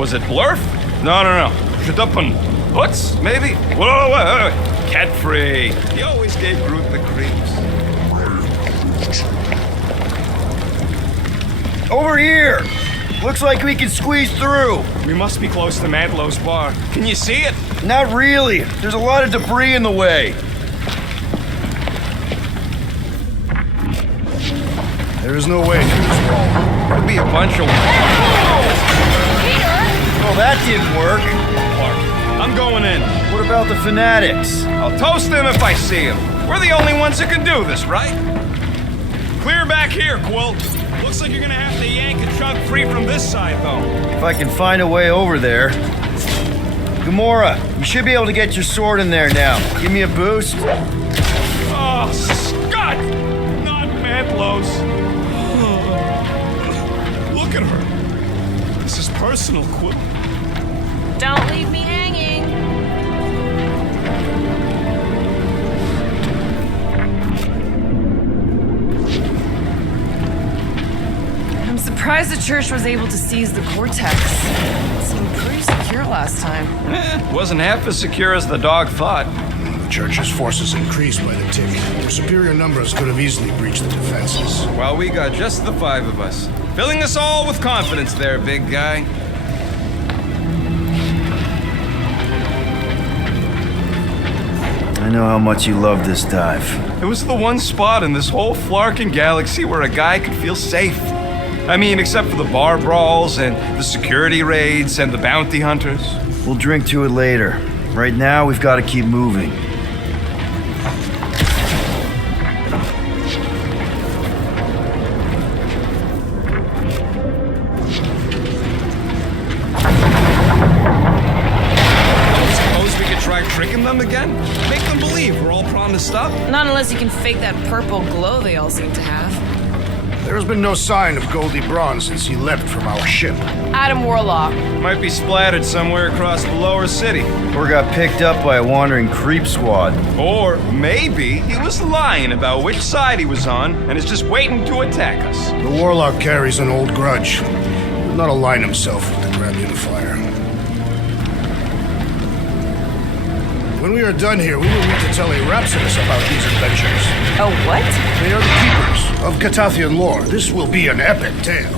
Was it blurf? No. Shutapan. Hutz, maybe? Whoa. Cat free. He always gave Groot the creeps. Over here! Looks like we can squeeze through. We must be close to Madlow's bar. Can you see it? Not really. There's a lot of debris in the way. There is no way through this wall. Could be a bunch of... Well, that didn't work. Clark, I'm going in. What about the fanatics? I'll toast them if I see them. We're the only ones that can do this, right? Clear back here, Quill. Looks like you're gonna have to yank a chunk free from this side, though. If I can find a way over there. Gamora, you should be able to get your sword in there now. Give me a boost. Oh, Scott! Not Madlow's. Look at her. This is personal, Quill. Don't leave me hanging. I'm surprised the church was able to seize the Cortex. It seemed pretty secure last time. Wasn't half as secure as the dog thought. The church's forces increased by the tick. Their superior numbers could have easily breached the defenses. Well, we got just the 5 of us. Filling us all with confidence there, big guy. I know how much you love this dive. It was the one spot in this whole Flarkin galaxy where a guy could feel safe. I mean, except for the bar brawls and the security raids and the bounty hunters. We'll drink to it later. Right now, we've got to keep moving. Suppose we could try tricking them again? Make them believe we're all promised up? Not unless you can fake that purple glow they all seem to have. There has been no sign of Goldie Braun since he left from our ship. Adam Warlock. Might be splattered somewhere across the lower city. Or got picked up by a wandering creep squad. Or maybe he was lying about which side he was on and is just waiting to attack us. The Warlock carries an old grudge. He will not align himself with the Grand Unifier. When we are done here, we will need to tell a Rhapsodus about these adventures. Oh, what? They are the keepers of Catathian lore. This will be an epic tale.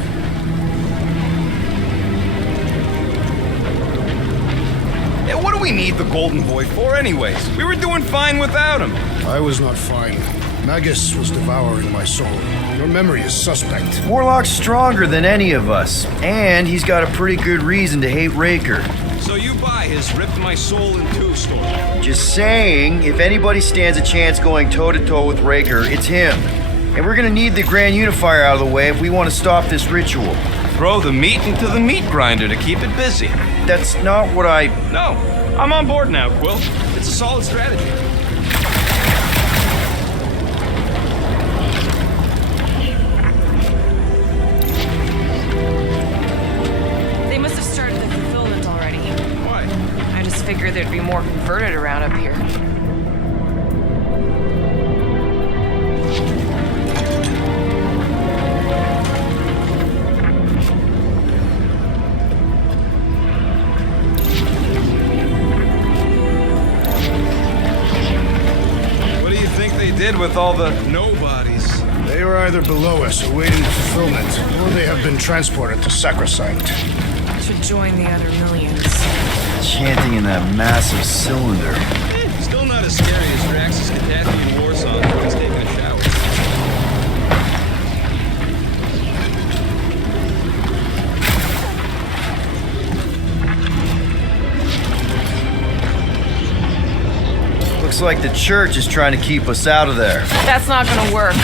Yeah, what do we need the Golden Boy for anyways? We were doing fine without him. I was not fine. Magus was devouring my soul. Your memory is suspect. Warlock's stronger than any of us, and he's got a pretty good reason to hate Raker. So you buy his ripped my soul in two story. Just saying, if anybody stands a chance going toe-to-toe with Raker, it's him. And we're gonna need the Grand Unifier out of the way if we want to stop this ritual. Throw the meat into the meat grinder to keep it busy. That's not what I... No, I'm on board now, Quill. It's a solid strategy. They must have started the fulfillment already. Why? I just figured there'd be more converted around up here. Did with all the nobodies. They are either below us awaiting fulfillment, or they have been transported to Sacrosanct. To join the other millions. Chanting in that massive cylinder. Still not as scary as Drax's Catathian war song when he's taking a shower. Looks like the church is trying to keep us out of there. That's not gonna work.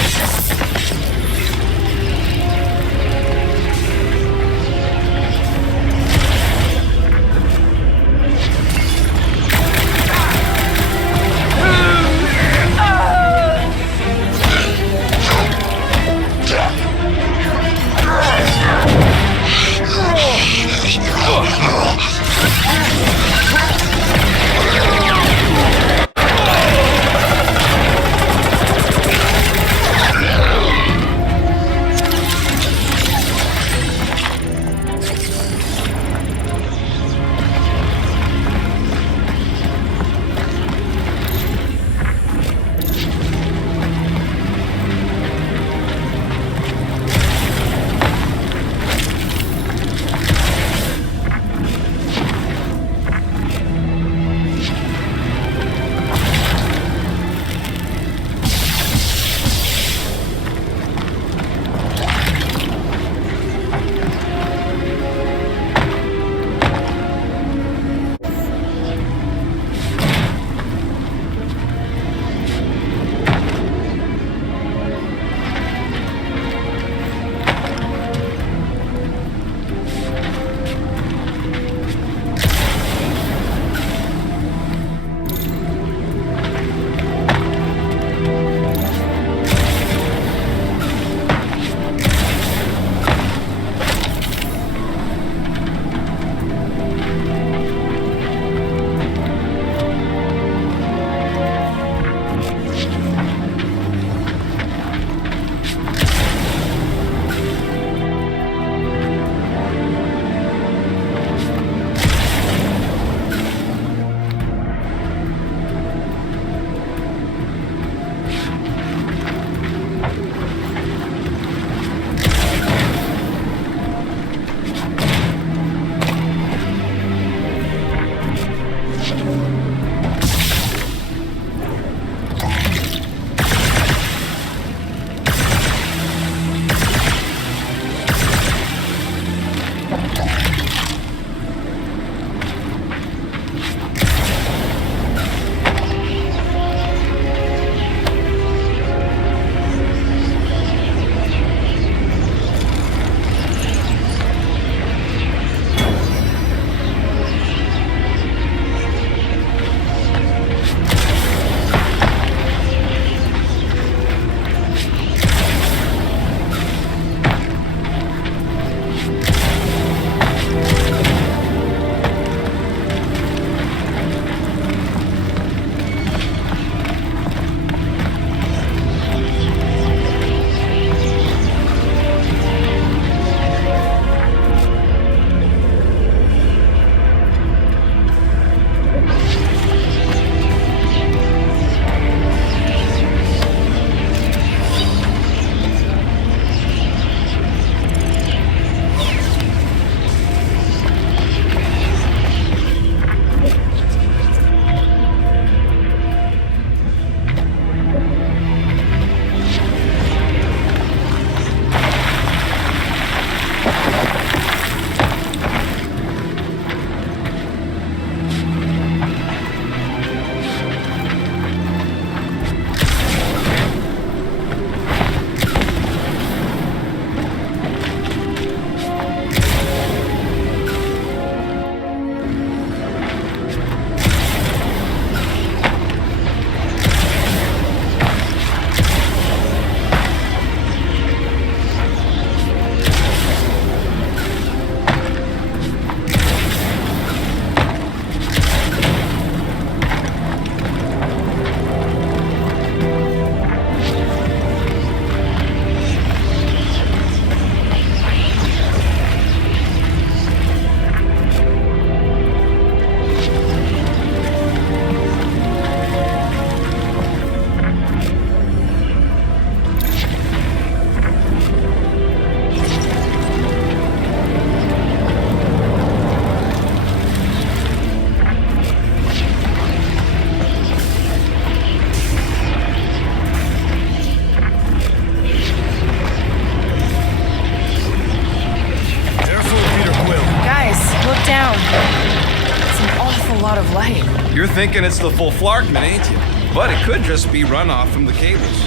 lot of light. You're thinking it's the full Flarkman, ain't you? But it could just be runoff from the cables.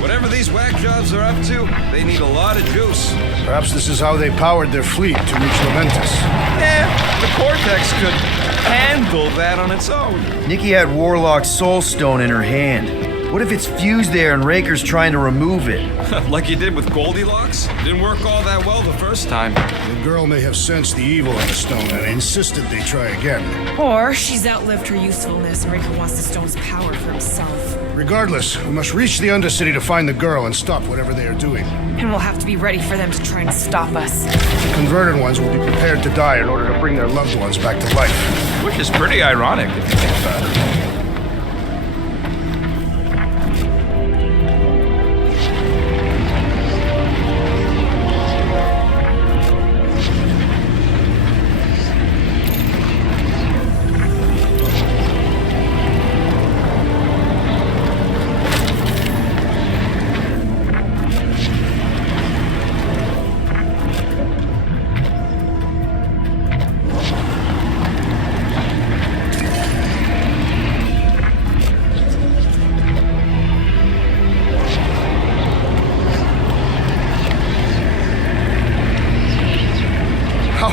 Whatever these whack jobs are up to, they need a lot of juice. Perhaps this is how they powered their fleet to reach Leventus. The Cortex could handle that on its own. Nikki had Warlock's soul stone in her hand. What if it's fused there and Raker's trying to remove it? Like you did with Goldilocks? Didn't work all that well the first time. The girl may have sensed the evil in the stone and insisted they try again. Or she's outlived her usefulness and Raker wants the stone's power for himself. Regardless, we must reach the Undercity to find the girl and stop whatever they are doing. And we'll have to be ready for them to try and stop us. The converted ones will be prepared to die in order to bring their loved ones back to life. Which is pretty ironic if you think about it.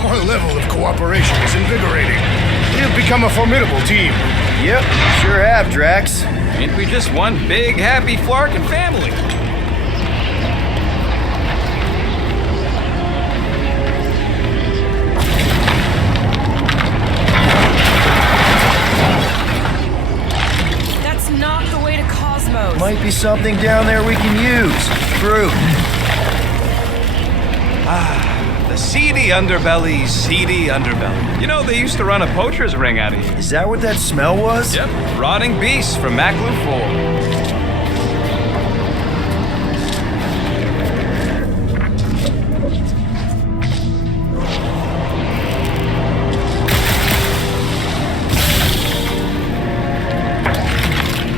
Our level of cooperation is invigorating. We have become a formidable team. Yep, sure have, Drax. Ain't we just one big, happy Flarkin family? That's not the way to Cosmos. Might be something down there we can use. Groot. The seedy underbelly. You know, they used to run a poacher's ring out of here. Is that what that smell was? Yep, rotting beasts from Maclu 4.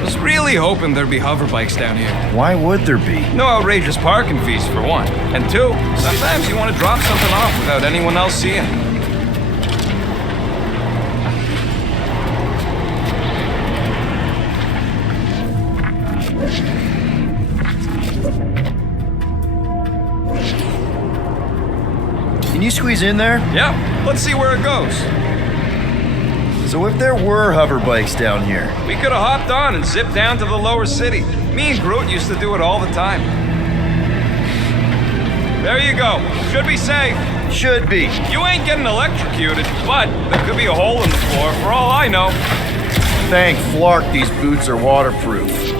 Was really hoping there'd be hover bikes down here. Why would there be? No outrageous parking fees, for one. And two, sometimes you want to drop something off without anyone else seeing. Can you squeeze in there? Yeah, let's see where it goes. So if there were hover bikes down here, We could have hopped on and zipped down to the lower city. Me and Groot used to do it all the time. There you go. Should be safe. should be. You ain't getting electrocuted, but there could be a hole in the floor for all I know. Thank Flark these boots are waterproof.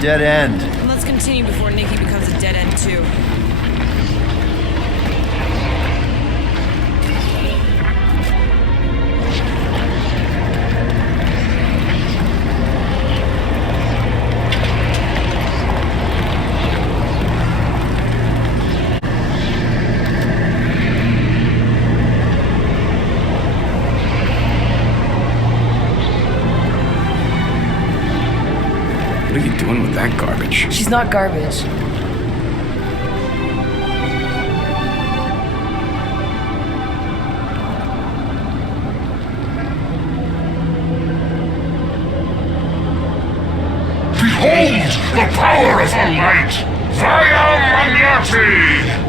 Dead end. And let's continue before Nikki becomes a dead end too. What are you doing with that garbage? She's not garbage. Behold the power of the light! Via Magnati!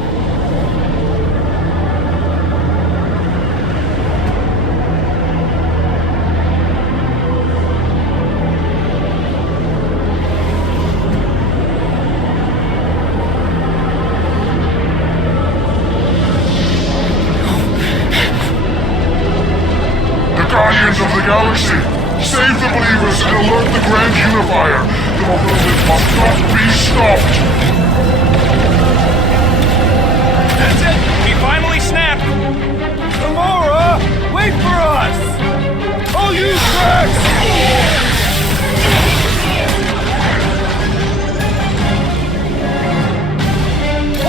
Guardians of the Galaxy, save the believers and alert the Grand Unifier. The movement must not be stopped. That's it. He finally snapped. Gamora, wait for us! I'll use Drax!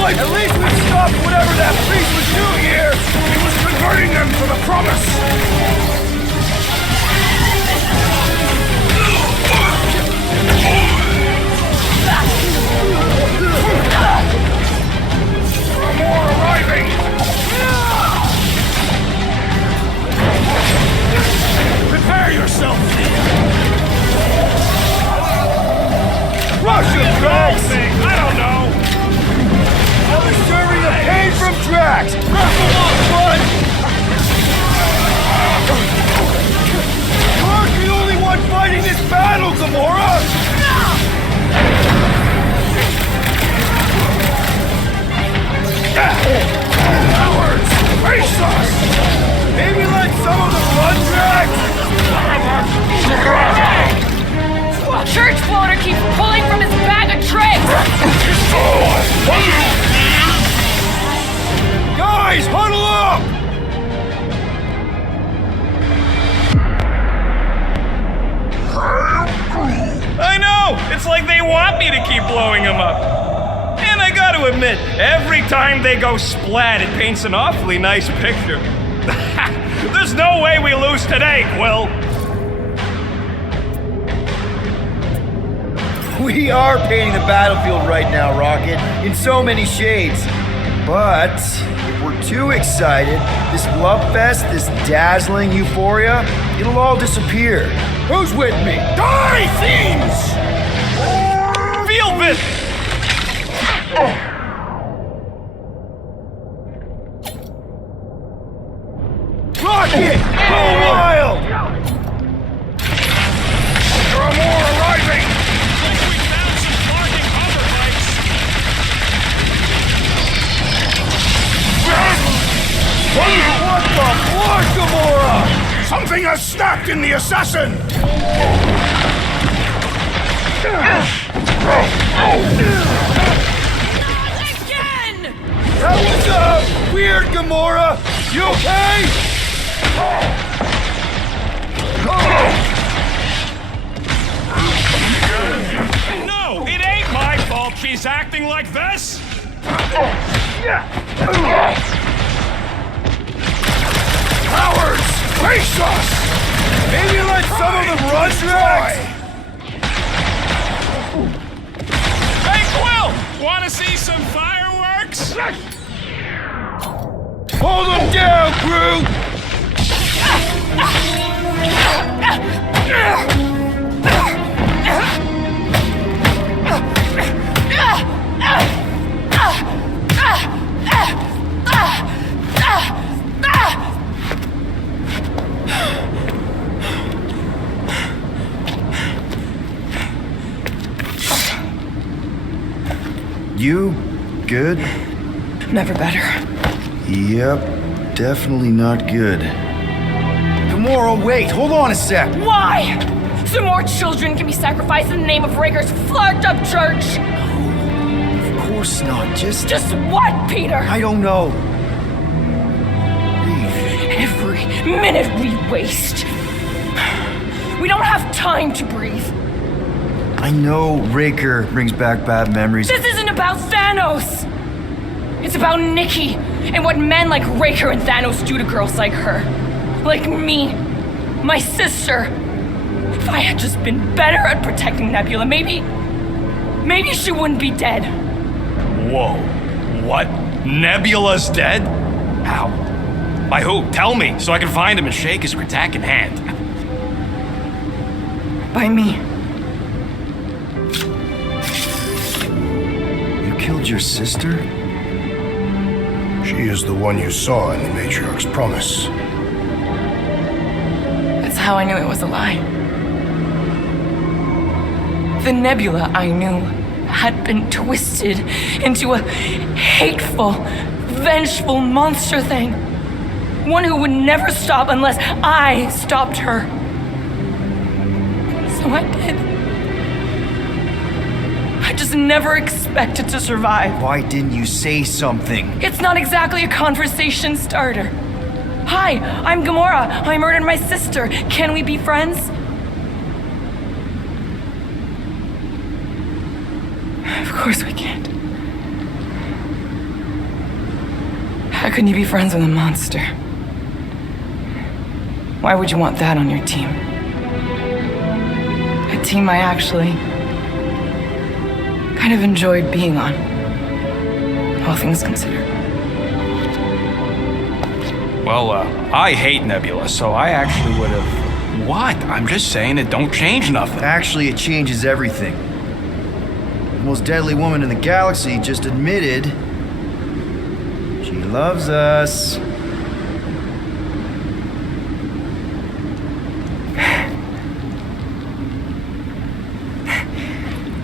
At least we stopped whatever that priest was doing here! He was converting them to the promise! More arriving! Prepare yourself! Russian Drax! I don't know. I was serving the pain from Drax! Wrestle on, bud! You aren't the only one fighting this battle, Gamora! Cowards! Face us! Maybe let some of the blood Drax! Church floater keeps pulling from his bag of tricks! Guys, huddle up! I know! It's like they want me to keep blowing him up. And I gotta admit, every time they go splat, it paints an awfully nice picture. There's no way we lose today, Quill. We are painting the battlefield right now, Rocket, in so many shades. But if we're too excited, this love fest, this dazzling euphoria, it'll all disappear. Who's with me? Die, fiends! Feel this! Rocket, go wild! There are more arriving! We found some parking hover bikes. What the fuck, Gamora? Something has snapped in the assassin! Again! That was, weird, Gamora! You okay? No, it ain't my fault she's acting like this. Cowards! Face us! Maybe let some of them run, Drax? Hey, Quill! Want to see some fireworks? Hold them down, Groot! You good? Never better. Yep, definitely not good. Gamora, wait, hold on a sec. Why? So more children can be sacrificed in the name of Raker's flagged up church! Of course not, just Just what, Peter? I don't know. Every minute we waste. We don't have time to breathe. I know Raker brings back bad memories. This isn't about Thanos! It's about Nikki and what men like Raker and Thanos do to girls like her. Like me. My sister. If I had just been better at protecting Nebula, maybe she wouldn't be dead. Whoa. What? Nebula's dead? How? By who? Tell me, so I can find him and shake his Kratakan hand. By me. killed your sister? She is the one you saw in the Matriarch's promise. That's how I knew it was a lie. The Nebula I knew had been twisted into a hateful, vengeful monster thing. One who would never stop unless I stopped her. So I did. I just never expected to survive. Why didn't you say something? It's not exactly a conversation starter. Hi, I'm Gamora. I murdered my sister. Can we be friends? Of course we can't. How can you be friends with a monster? Why would you want that on your team? A team I actually kind of enjoyed being on, all things considered. Well, I hate Nebula, so I actually would have... What? I'm just saying it don't change nothing. Actually, it changes everything. The most deadly woman in the galaxy just admitted she loves us.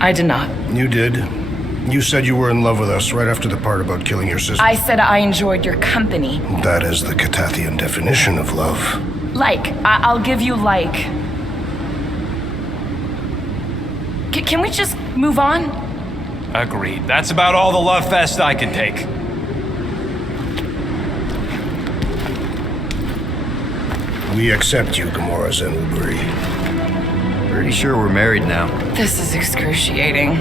I did not. You did. You said you were in love with us right after the part about killing your sister. I said I enjoyed your company. That is the Catathian definition of love. I'll give you like. Can we just move on? Agreed. That's about all the love fest I can take. We accept you, Gamora Zenuburi. Pretty sure we're married now. This is excruciating.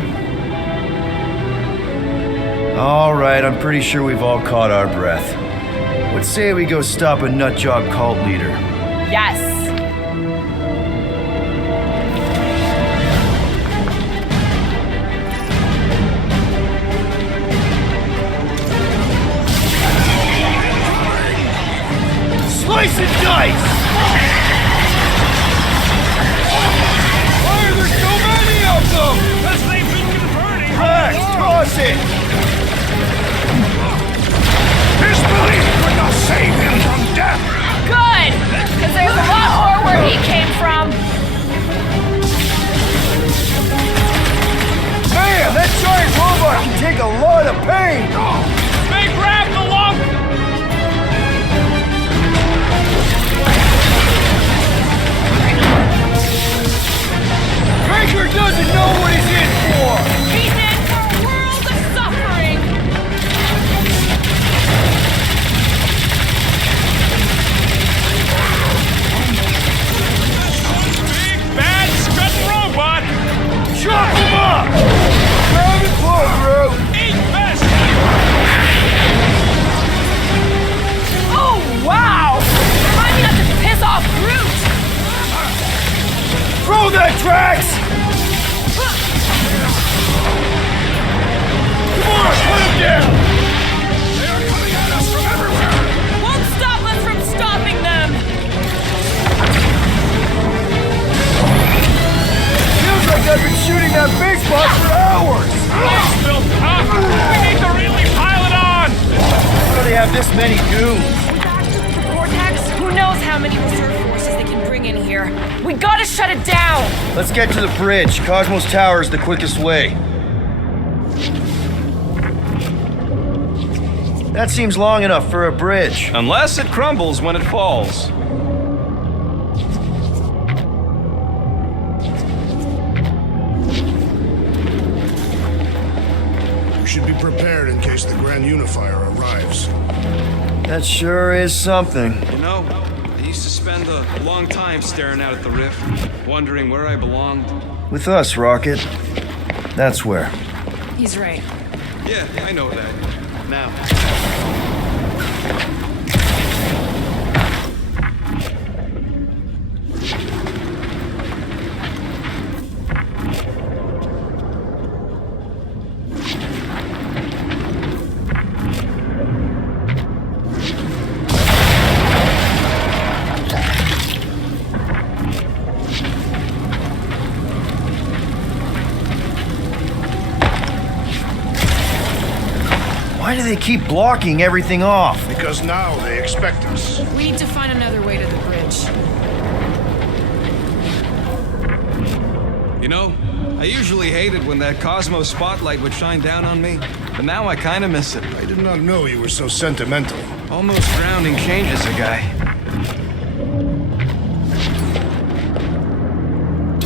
All right, I'm pretty sure we've all caught our breath. Let's say we go stop a nutjob cult leader. Yes. Slice and dice! Why are there so many of them? Because they've been converting. Drax, toss it! His belief could not save him from death! Good! Because there's a lot more where he came from. Man, that giant robot can take a lot of pain! They grabbed the lump! Baker doesn't know what he's in for! He's in for a world of suffering. Big, bad, scudding robot! Chop him up! Grab it close, Groot! Eat best! Oh, wow! Remind me not to piss off Groot. Throw that, Drax! Come on, put him down! They are coming at us from everywhere! Won't stop us from stopping them. Feels like I've been shooting that big spot for hours! It's still tough! We need to really pile it on! How do they have this many goons? The Cortex? Who knows how many reserve forces they can bring in here? We gotta shut it down. Let's get to the bridge. Cosmos Tower is the quickest way. That seems long enough for a bridge. Unless it crumbles when it falls. We should be prepared in case the Grand Unifier arrives. That sure is something. You know, I used to spend a long time staring out at the rift, wondering where I belonged. With us, Rocket. That's where. He's right. Yeah, I know that. Now. Why do they keep blocking everything off? Because now they expect us. We need to find another way to the bridge. You know, I usually hated when that Cosmo spotlight would shine down on me, but now I kinda miss it. I did not know you were so sentimental. Almost drowning changes a guy.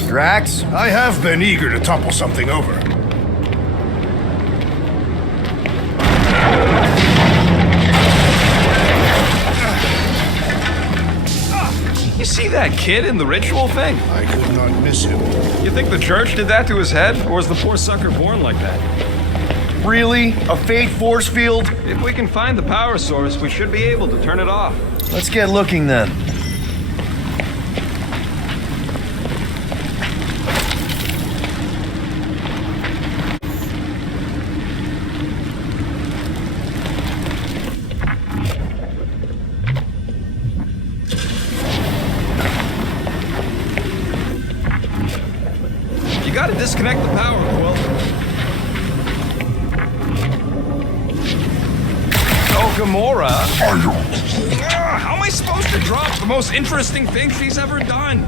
Drax? I have been eager to topple something over. You see that kid in the ritual thing? I could not miss him. You think the church did that to his head? Or was the poor sucker born like that? Really? A fate force field? If we can find the power source, we should be able to turn it off. Let's get looking then. You gotta disconnect the power, Quill. Oh, Gamora. How am I supposed to drop the most interesting thing she's ever done?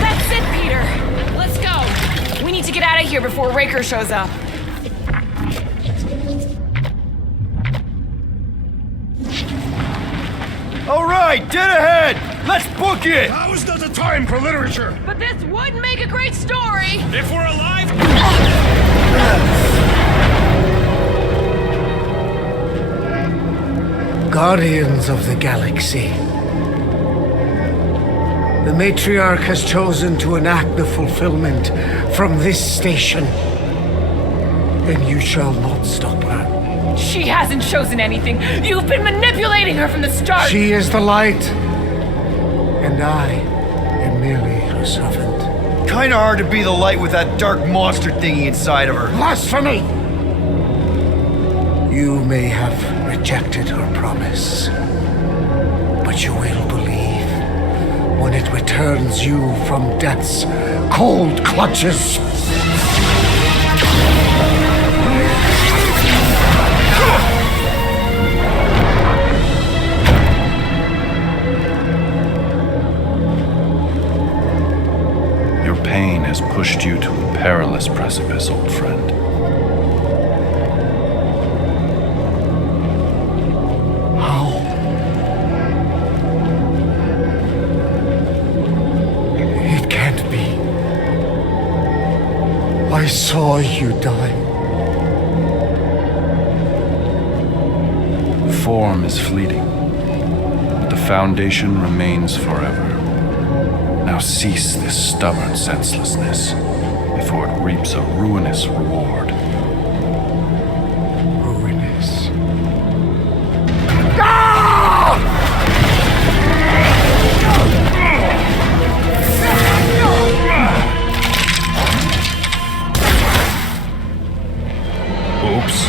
That's it, Peter. Let's go. We need to get out of here before Raker shows up. All right, dead ahead! Let's book it! Now is not the time for literature! But this would make a great story. If we're alive... Guardians of the Galaxy. The Matriarch has chosen to enact the fulfillment from this station. And you shall not stop her. She hasn't chosen anything. You've been manipulating her from the start. She is the light. And I am merely her servant. Kinda hard to be the light with that dark monster thingy inside of her. Blasphemy! You may have rejected her promise, but you will believe when it returns you from death's cold clutches. Your pain has pushed you to a perilous precipice, old friend. I saw you die. Form is fleeting, but the foundation remains forever. Now cease this stubborn senselessness before it reaps a ruinous reward. Ruinous. Oops.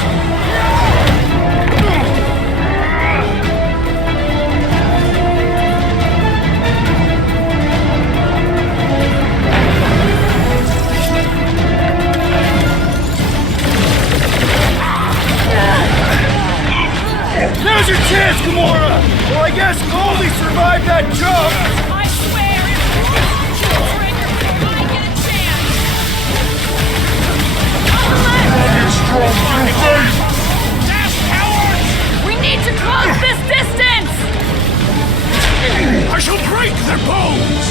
Now's your chance, Gamora! Well, I guess Goldie survived that jump! I swear, if Raker before I get a chance. Strong through faith! We need to close this distance! I shall break their bones!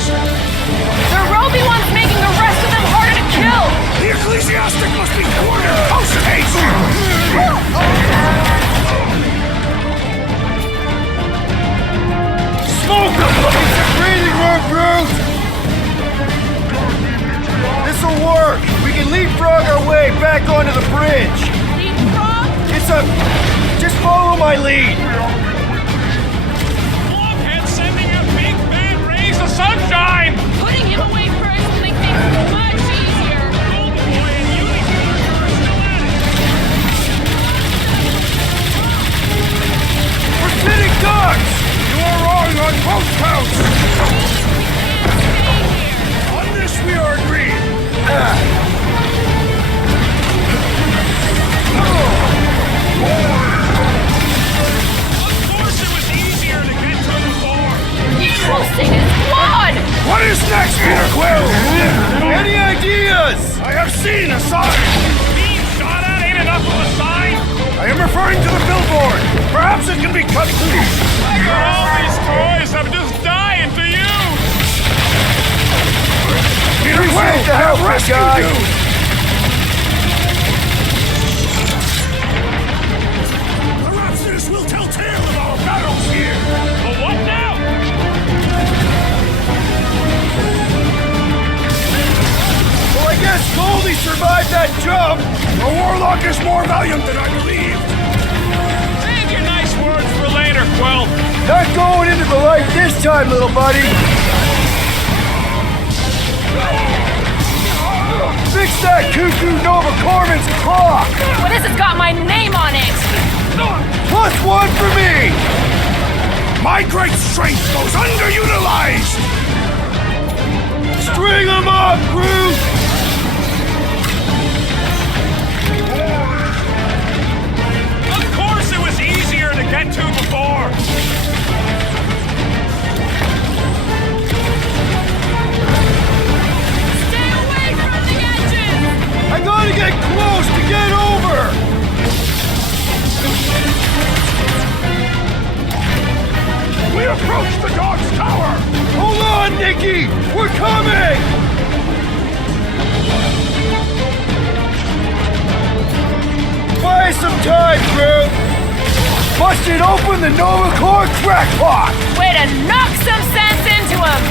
The Roby one's making the rest of them harder to kill! The ecclesiastic must be cornered post-haste! Smoke him! It's a breathing room, Groot! This'll work! We can leapfrog our way back onto the bridge! Leapfrog? Just follow my lead! Blobhead sending out big bad rays of sunshine! Putting him away first will make things much easier. Golden Boy and Unicorn are still at it! We're sitting ducks! You are wrong on both counts! On this we are agreed! Perhaps it can be cut loose. I got all these toys I'm just dying to use! Appreciate the help, my guy! Perhaps this will tell tale of our battles here. But what now? Well, I guess Goldie survived that jump! The warlock is more valiant than I believed. Save your nice words for later, Quill. Not going into the light this time, little buddy! Fix that cuckoo Nova Corman's clock! Well, this has got my name on it! +1 for me! My great strength goes underutilized. String 'em up, Groot! Of course it was easier to get to before! Stay away from the edges! I gotta get close to get over! We approach the dog's tower. Hold on, Nikki! We're coming! Buy some time, Groot! Busted open the Nova Core crackpot! Way to knock some sense into him!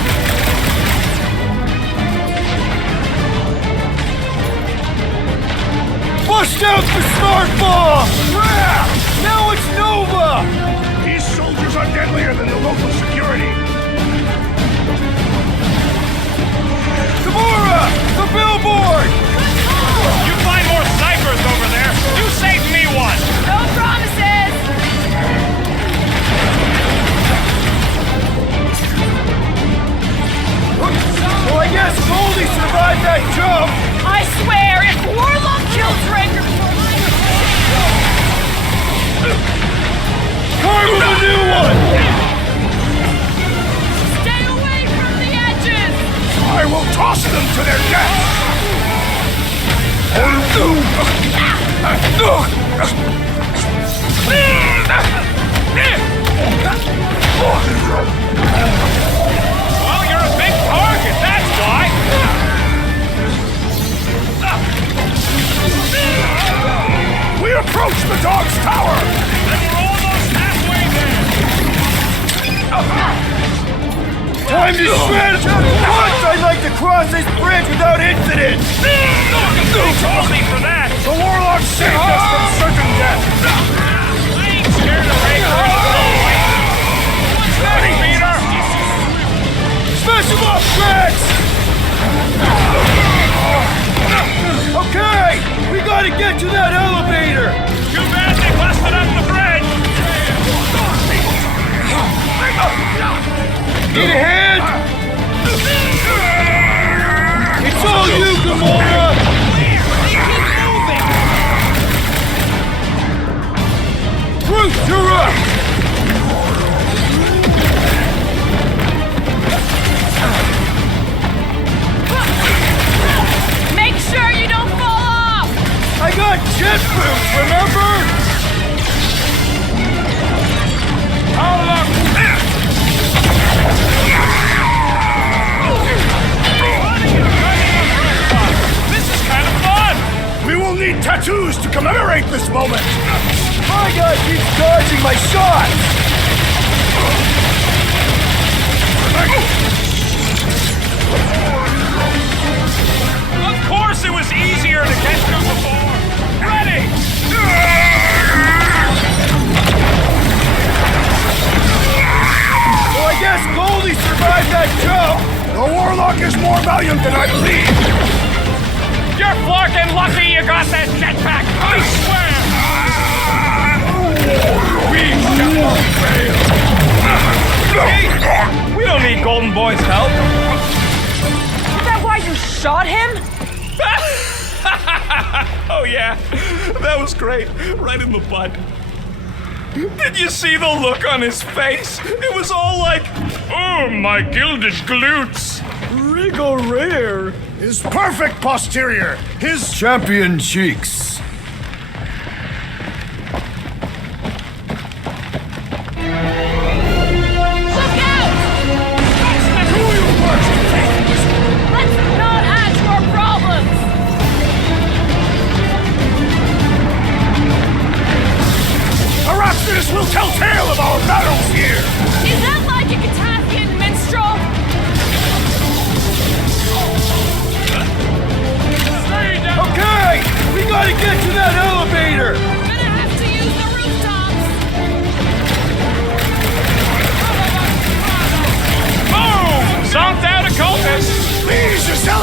Bust out the smart bomb! Yeah! Now it's Nova! These soldiers are deadlier than the local security. Gamora! The billboard! You find more snipers over there! You saved me one! No promises! Well, I guess Goldie survived that jump! I swear, if Warlock kills Raker before Carve a new one! stay away from the edges! I will toss them to their death. Well, you're a big target, that's why! We approach the dog's tower. And we're almost halfway there! Time to shred! Once I'd like to cross this bridge without incident! They told me for that! The warlock saved us from certain death. I ain't scared of Raker! What's that, Peter? Smash him up, Drax! Okay! We gotta get to that elevator! Too bad they busted up the bridge! Need a hand? It's all you, Gamora! Groot, you're up! Make sure you don't fall off! I got jet boots, remember? Oh, look! This is kind of fun! We will need tattoos to commemorate this moment. My guy keeps dodging my shots! Of course it was easier to get to before! Ready! Well, I guess Goldie survived that jump! The warlock is more valiant than I believe. You're fucking lucky you got that jetpack! I swear! We shall fail! Hey, we don't need Golden Boy's help! Is that why you shot him? Oh yeah, that was great. Right in the butt. Did you see the look on his face? It was all like, oh, my gilded glutes. Rigor. His perfect posterior. His Champion cheeks.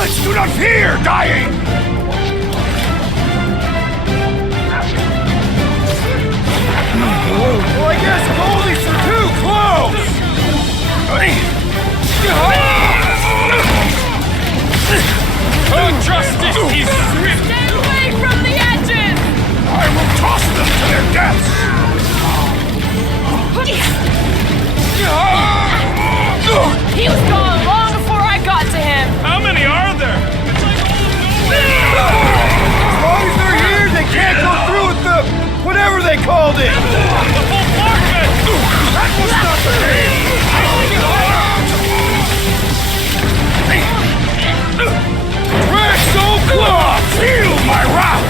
Gods do not fear dying! Well, I guess Goldie's too close! Oh, justice is swift! Stay away from the edges! I will toss them to their deaths! He was gone long before I got to him! How many are there? It's like As long as they're here, they can't go through with the whatever they called it! the full forkman! That was not the name! Drax, so close! Feel my wrath!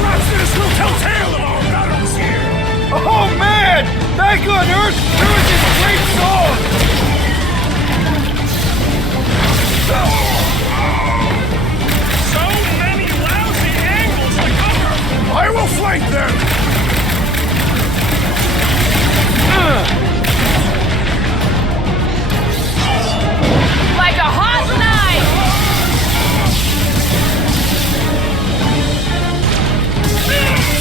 Perhaps this will tell tale of our battles here! Oh man! Thank God Earth heard this great song! So many lousy angles to cover! I will flank them! Like a hot knife!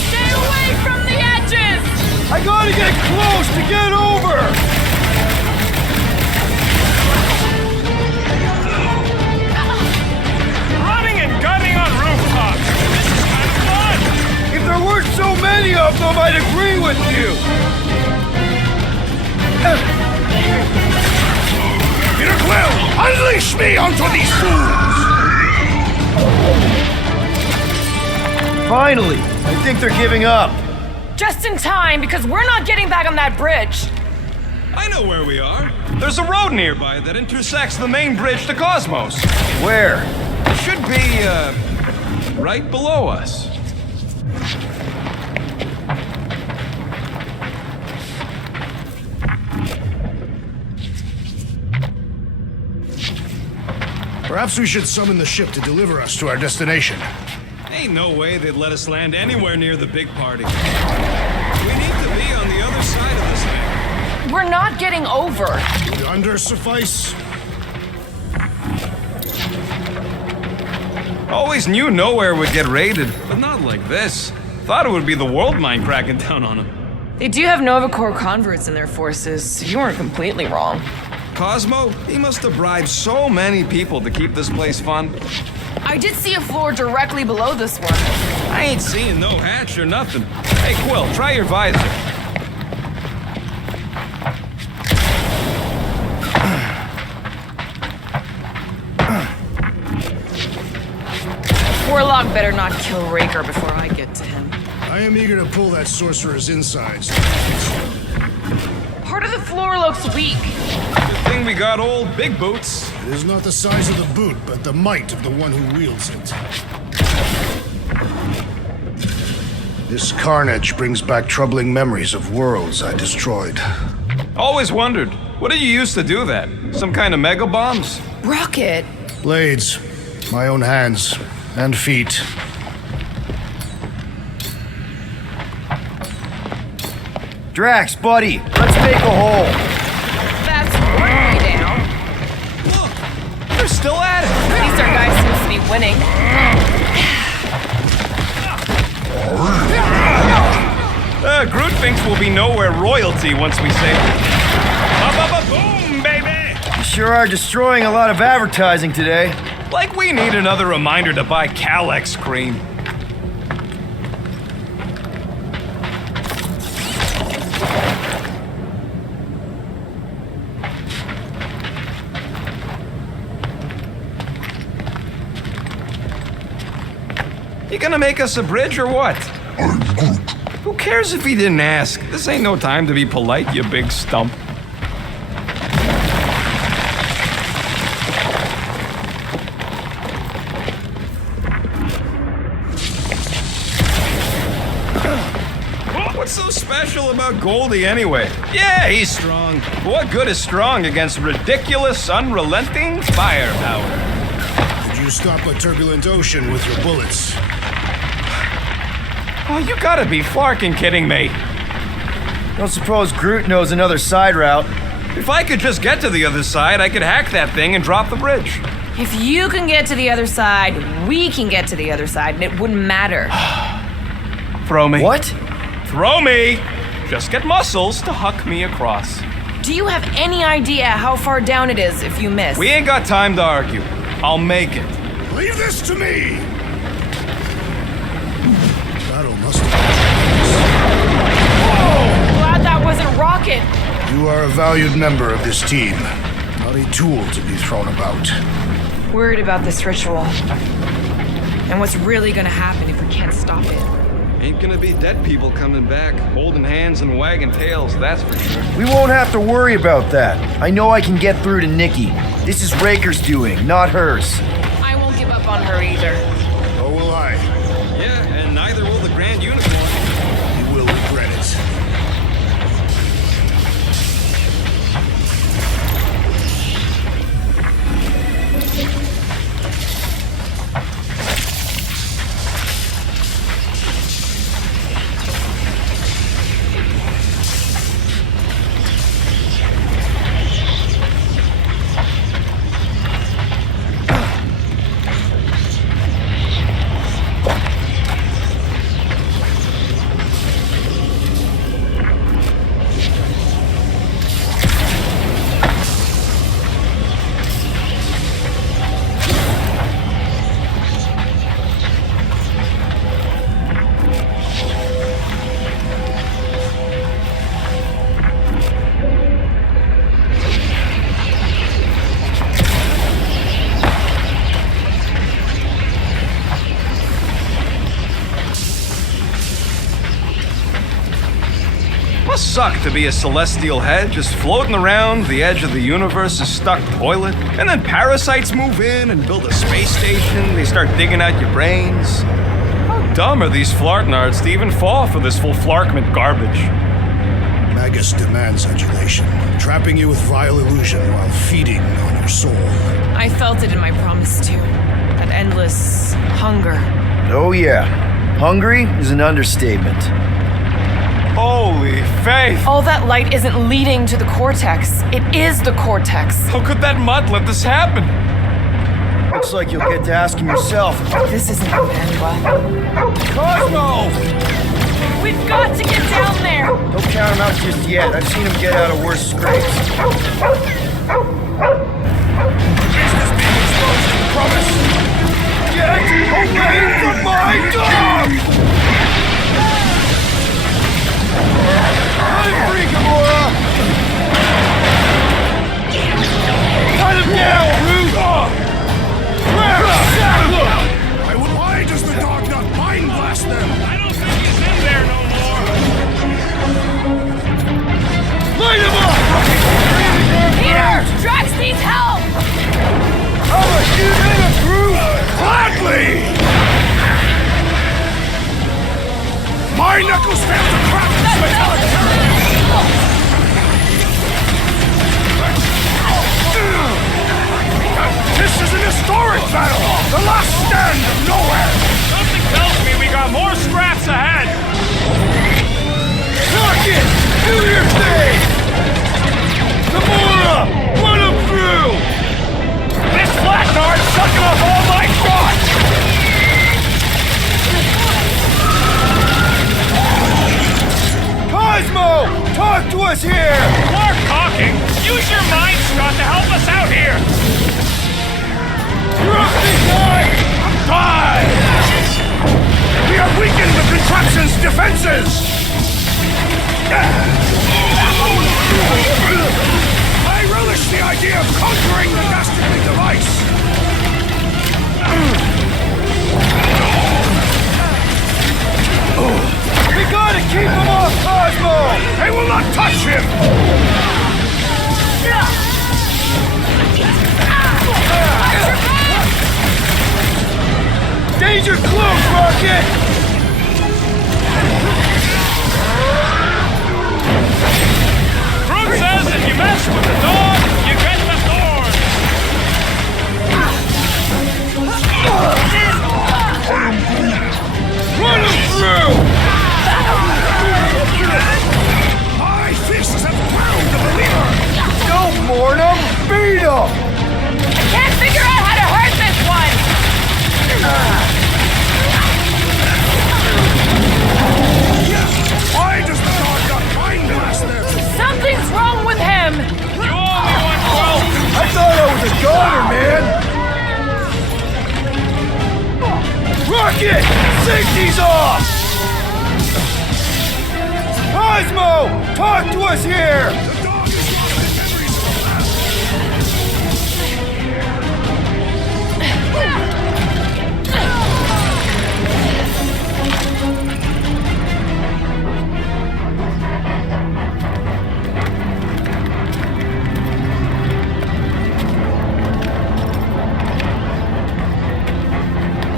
Stay away from the edges! I gotta get close to get over! Running and gunning on rooftops! This is kind of fun! If there weren't so many of them, I'd agree with you! Peter Quill, unleash me onto these fools! Finally! I think they're giving up. Just in time, because we're not getting back on that bridge. I know where we are. There's a road nearby that intersects the main bridge to Cosmos. Where? It should be, right below us. Perhaps we should summon the ship to deliver us to our destination. Ain't no way they'd let us land anywhere near the big party. We need to be on the other side of this thing. We're not getting over. Yonder suffice? Always knew nowhere would get raided, but not like this. Thought it would be the world mind cracking down on them. They do have Nova Corps converts in their forces, so you weren't completely wrong. Cosmo, he must have bribed so many people to keep this place fun. I did see a floor directly below this one. I ain't seeing no hatch or nothing. Hey, Quill, try your visor. Warlock better not kill Raker before I get to him. I am eager to pull that sorcerer's insides. Part of the floor looks weak. Good thing we got old Big Boots. It is not the size of the boot, but the might of the one who wields it. This carnage brings back troubling memories of worlds I destroyed. Always wondered, what did you use to do that? Some kind of mega bombs? Rocket! Blades, my own hands and feet. Drax, buddy, let's make a hole. That's way down. Look, they're still at it. At least our guy seems to be winning. Groot thinks we'll be nowhere royalty once we save it. Ba-ba-ba-boom, baby! You sure are destroying a lot of advertising today. Like we need another reminder to buy Calex cream. You gonna make us a bridge or what? Who cares if he didn't ask? This ain't no time to be polite, you big stump. What's so special about Goldie anyway? Yeah, he's strong. But what good is strong against ridiculous, unrelenting firepower? Did you stop a turbulent ocean with your bullets? Oh, you gotta be flarkin' kidding me. Don't suppose Groot knows another side route. If I could just get to the other side, I could hack that thing and drop the bridge. If you can get to the other side, we can get to the other side, and it wouldn't matter. Throw me. What? Throw me! Just get muscles to huck me across. Do you have any idea how far down it is if you miss? We ain't got time to argue. I'll make it. Leave this to me! Battle must have Glad that wasn't Rocket. been. You are a valued member of this team, not a tool to be thrown about. Worried about this ritual. And what's really gonna happen if we can't stop it. Ain't gonna be dead people coming back, holding hands and wagging tails, that's for sure. We won't have to worry about that. I know I can get through to Nikki. This is Raker's doing, not hers. I won't give up on her either. Nor will I. Yeah, and neither will the Grand Unicorn. You will regret it. Must suck to be a celestial head just floating around the edge of the universe's stuck toilet, and then parasites move in and build a space station. They start digging out your brains. How dumb are these flartnards to even fall for this full flarkment garbage? Magus demands adulation, trapping you with vile illusion while feeding on your soul. I felt it in my promise too. That endless hunger. Oh yeah, hungry is an understatement. Holy faith! All that light isn't leading to the Cortex. It is the Cortex. How could that mud let this happen? Looks like you'll get to ask him yourself. This isn't gonna end well. Cosmo! We've got to get down there. Don't count him out just yet. I've seen him get out of worse scrapes. Business being exposed, promise! Get away from my dog! I'm free, Gamora! Cut him down, Groot! Why does the dog not mind blast them? I don't think he's in there no more. Light him up! Peter! Drax needs help! How much you in a Groot? Gladly! My knuckles fail to crack this metallic This is an historic battle! The last stand of nowhere! Something tells me we got more scraps ahead. Rocket! Do your thing! Gamora! Run him through! This flatnard's sucking up all my shots! Cosmo! Talk to us here! More talking! Use your mind, Scott, to help us out here! Die! We have weakened the contraption's defenses! I relish the idea of conquering the dastardly device! We gotta keep him off Cosmo! They will not touch him! Danger close, Rocket! Groot says if you mess with the dog, you get the thorn! Run him through! My fists have found the believer! Don't mourn him! Beat him! I can't figure out how to hurt Rocket! Safety's off! Cosmo! Talk to us here!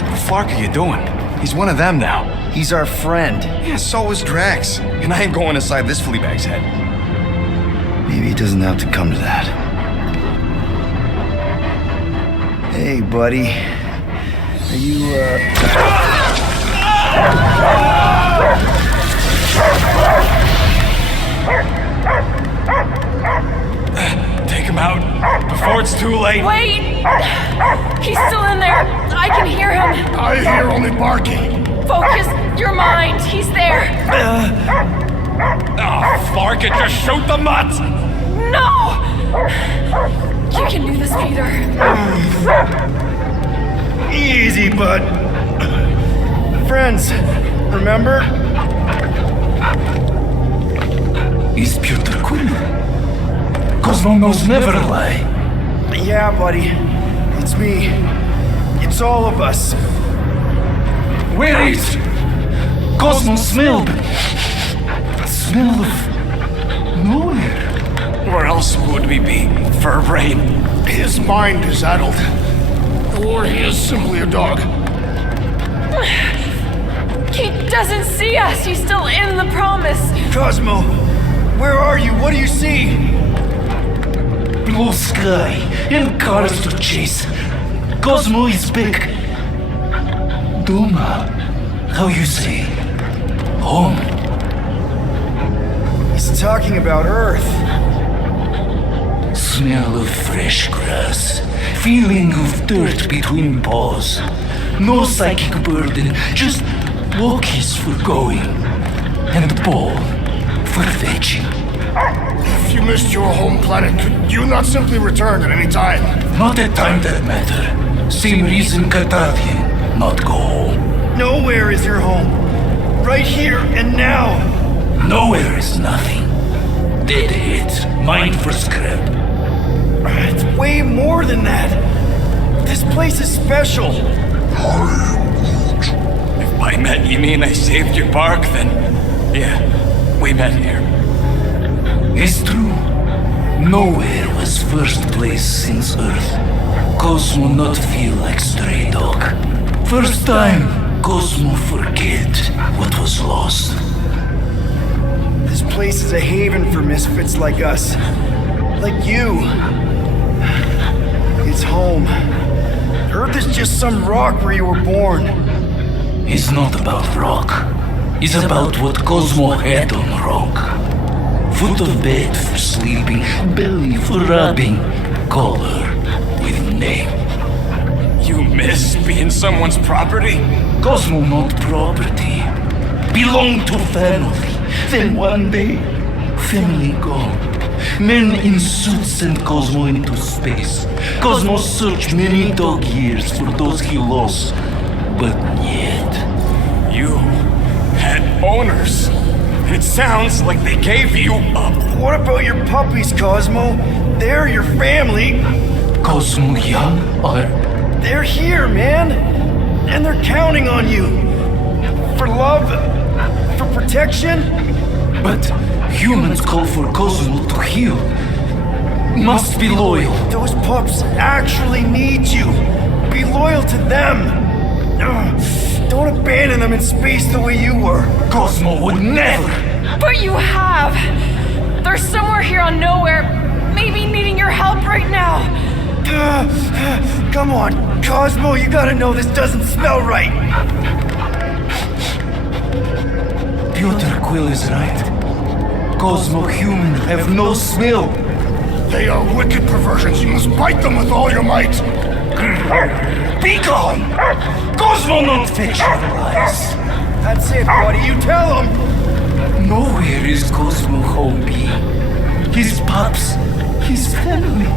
What the fuck are you doing? He's one of them now. He's our friend. Yeah, so is Drax. And I ain't going inside this fleabag's head. Maybe it doesn't have to come to that. Hey, buddy. Are you, Take him out before it's too late. Wait! He's still in there. I can hear him. I hear only barking. Focus your mind. He's there. Oh, fuck it, just shoot the nuts! No! You can do this, Peter. easy, bud. Friends, remember? Is Peter Quill? Cosmo knows never lie. Yeah, buddy. It's me. It's all of us. Where is Cosmo smelled? The smell of nowhere. Where else would we be? Fur brain. His mind is addled. Or he is simply a dog. He doesn't see us. He's still in the promise. Cosmo, where are you? What do you see? Blue sky and cars to chase. Cosmo is back. Doma, how you say? Home. He's talking about Earth. Smell of fresh grass. Feeling of dirt between paws. No psychic burden, just walkies for going. And ball for fetching. If you missed your home planet, could you not simply return at any time? Not at time that matter. Same reason Carthathian, not go home. Nowhere is your home. Right here and now. Nowhere is nothing. Dead hit, mine for scrap. It's way more than that. This place is special. If by met you mean I saved your bark, then yeah, we met here. It's true. Nowhere was first place since Earth. Cosmo not feel like stray dog. First time, Cosmo forget what was lost. This place is a haven for misfits like us. Like you. It's home. Earth is just some rock where you were born. It's not about rock. It's about what Cosmo had on rock. Foot of bed for sleeping, belly for rubbing, color with name. You miss being someone's property? Cosmo not property. Belong to family. Then one day, family gone. Men in suits sent Cosmo into space. Cosmo searched many dog years for those he lost. But yet... You had owners. It sounds like they gave you up. What about your puppies, Cosmo? They're your family. Cosmo young are... They're here, man. And they're counting on you. For love, for protection. But humans call for Cosmo to heal. Must be loyal. Those pups actually need you. Be loyal to them. Don't abandon them in space the way you were. Cosmo would never. But you have. They're somewhere here on Nowhere, maybe needing your help right now. Come on, Cosmo, you gotta know this doesn't smell right. Peter Quill is right. Cosmo human have no smell. They are wicked perversions. You must bite them with all your might. Be gone! Cosmo not fetch your lies. That's it, buddy. You tell him. Nowhere is Cosmo home be. His pups, his family,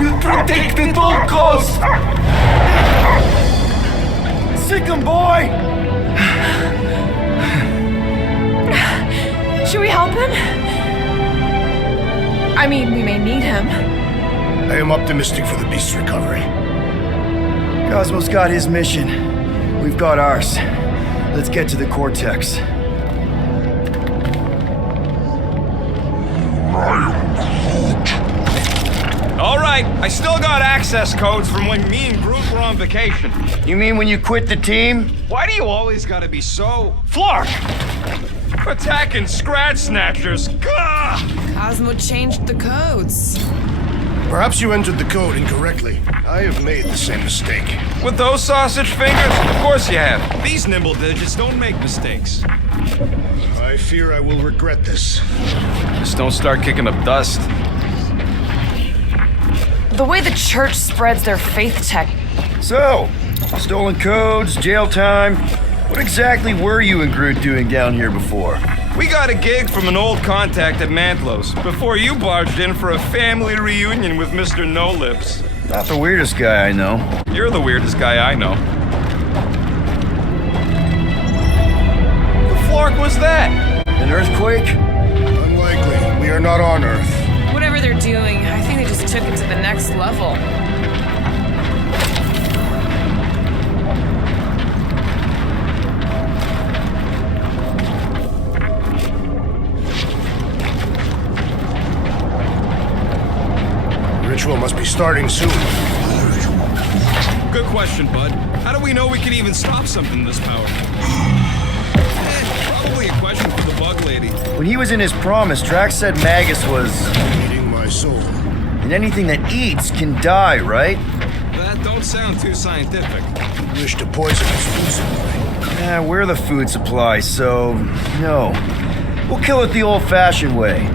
will protect at all costs. Sick 'em, boy. mean, we may need him. I am optimistic for the beast's recovery. Cosmo's got his mission. We've got ours. Let's get to the Cortex. All right, I still got access codes from when me and Groot were on vacation. You mean when you quit the team? Why do you always gotta be so... Flark! Attacking Scratch Snatchers! Gah! Cosmo changed the codes. Perhaps you entered the code incorrectly. I have made the same mistake. With those sausage fingers? Of course you have. These nimble digits don't make mistakes. I fear I will regret this. Just don't start kicking up dust. The way the church spreads their faith tech. So, stolen codes, jail time. What exactly were you and Groot doing down here before? We got a gig from an old contact at Mantlo's before you barged in for a family reunion with Mr. No Lips. Not the weirdest guy I know. You're the weirdest guy I know. The flark was that? An earthquake? Unlikely. We are not on Earth. Whatever they're doing, I think they just took it to the next level. Ritual must be starting soon. Good question, bud. How do we know we can even stop something this powerful? Probably a question for the bug lady. When he was in his promise, Drax said Magus was... Eating my soul. And anything that eats can die, right? That don't sound too scientific. Wish to poison his food supply. We're the food supply, so... no. We'll kill it the old-fashioned way.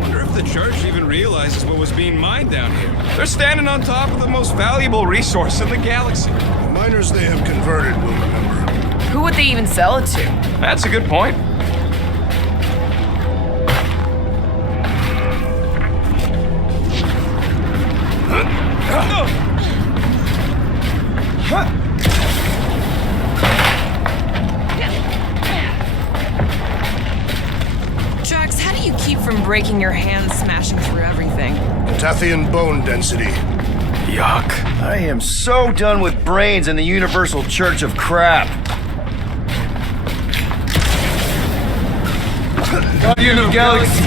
Wonder if the church even realizes what was being mined down here. They're standing on top of the most valuable resource in the galaxy. The miners they have converted will remember. Who would they even sell it to? That's a good point. Drax, how do you keep from breaking your hands smashing through everything? Tathian bone density. Yuck. I am so done with brains and the universal church of crap. Guardian of Galaxy,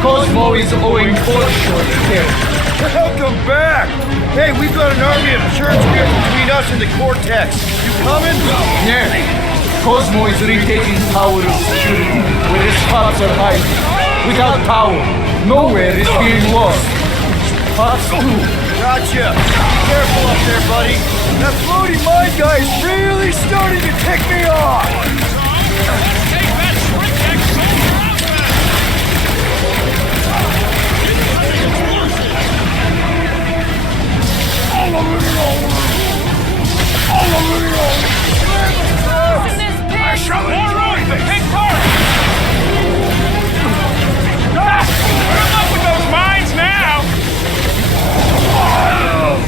Cosmo is owing fortune here. Welcome back! Hey, we've got an army of church here between us and the Cortex. You coming? Yeah. Cosmo is retaking power of security where his spots are hiding. Without power, nowhere is being lost. Spots too. Gotcha. Careful up there, buddy. That floating mine guy is really starting to tick me off. I shall enjoy this! Big car! Good luck with those mines now! Oh,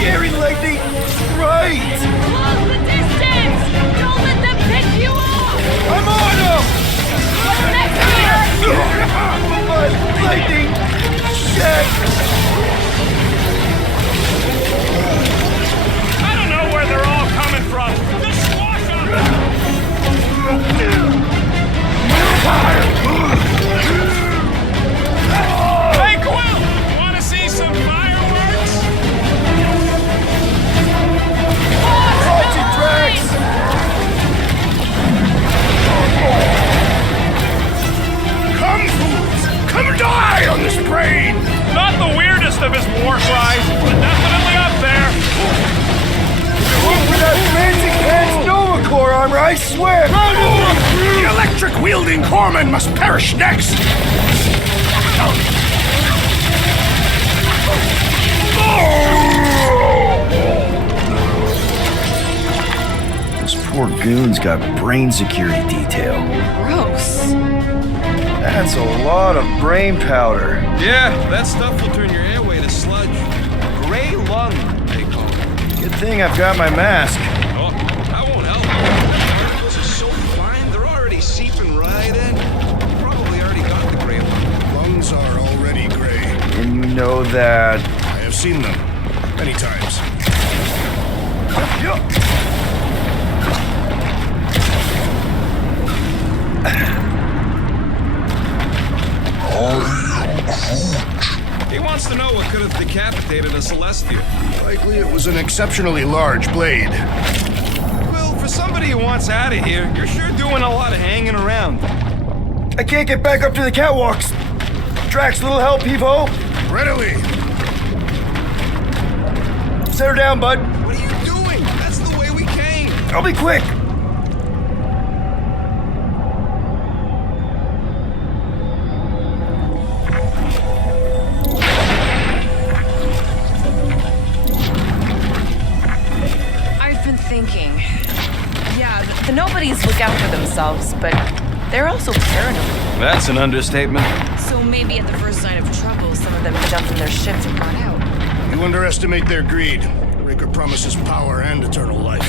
Gary Lightning, right! Close the distance! Don't let them pick you off! I'm on him! What's next here? Lightning! Shit! I don't know where they're all coming from. Just squash them! Hey, Quill! Want to see some fireworks? Watch it, Drax! Come, fools! Come die on this brain! Not the weirdest of his war cries, but definitely up there. With that fancy pants Nova Corps armor, I swear! The electric-wielding Corpsman must perish next! This poor goon's got brain security detail. Gross. That's a lot of brain powder. Yeah, that stuff will turn your airway to sludge. Gray lung, they call it. Good thing I've got my mask. Oh, that won't help. The particles are so fine, they're already seeping know that... I have seen them many times. He wants to know what could have decapitated a Celestial. Likely it was an exceptionally large blade. Well, for somebody who wants out of here, you're sure doing a lot of hanging around. I can't get back up to the catwalks. Drax, little help, Heave-Ho. Readily! Set her down, bud. What are you doing? That's the way we came. I'll be quick. I've been thinking. Yeah, the nobodies look out for themselves, but they're also paranoid. That's an understatement. So maybe at the first sign of trouble, some of them jumped from their ships and got out. You underestimate their greed. Raker promises power and eternal life.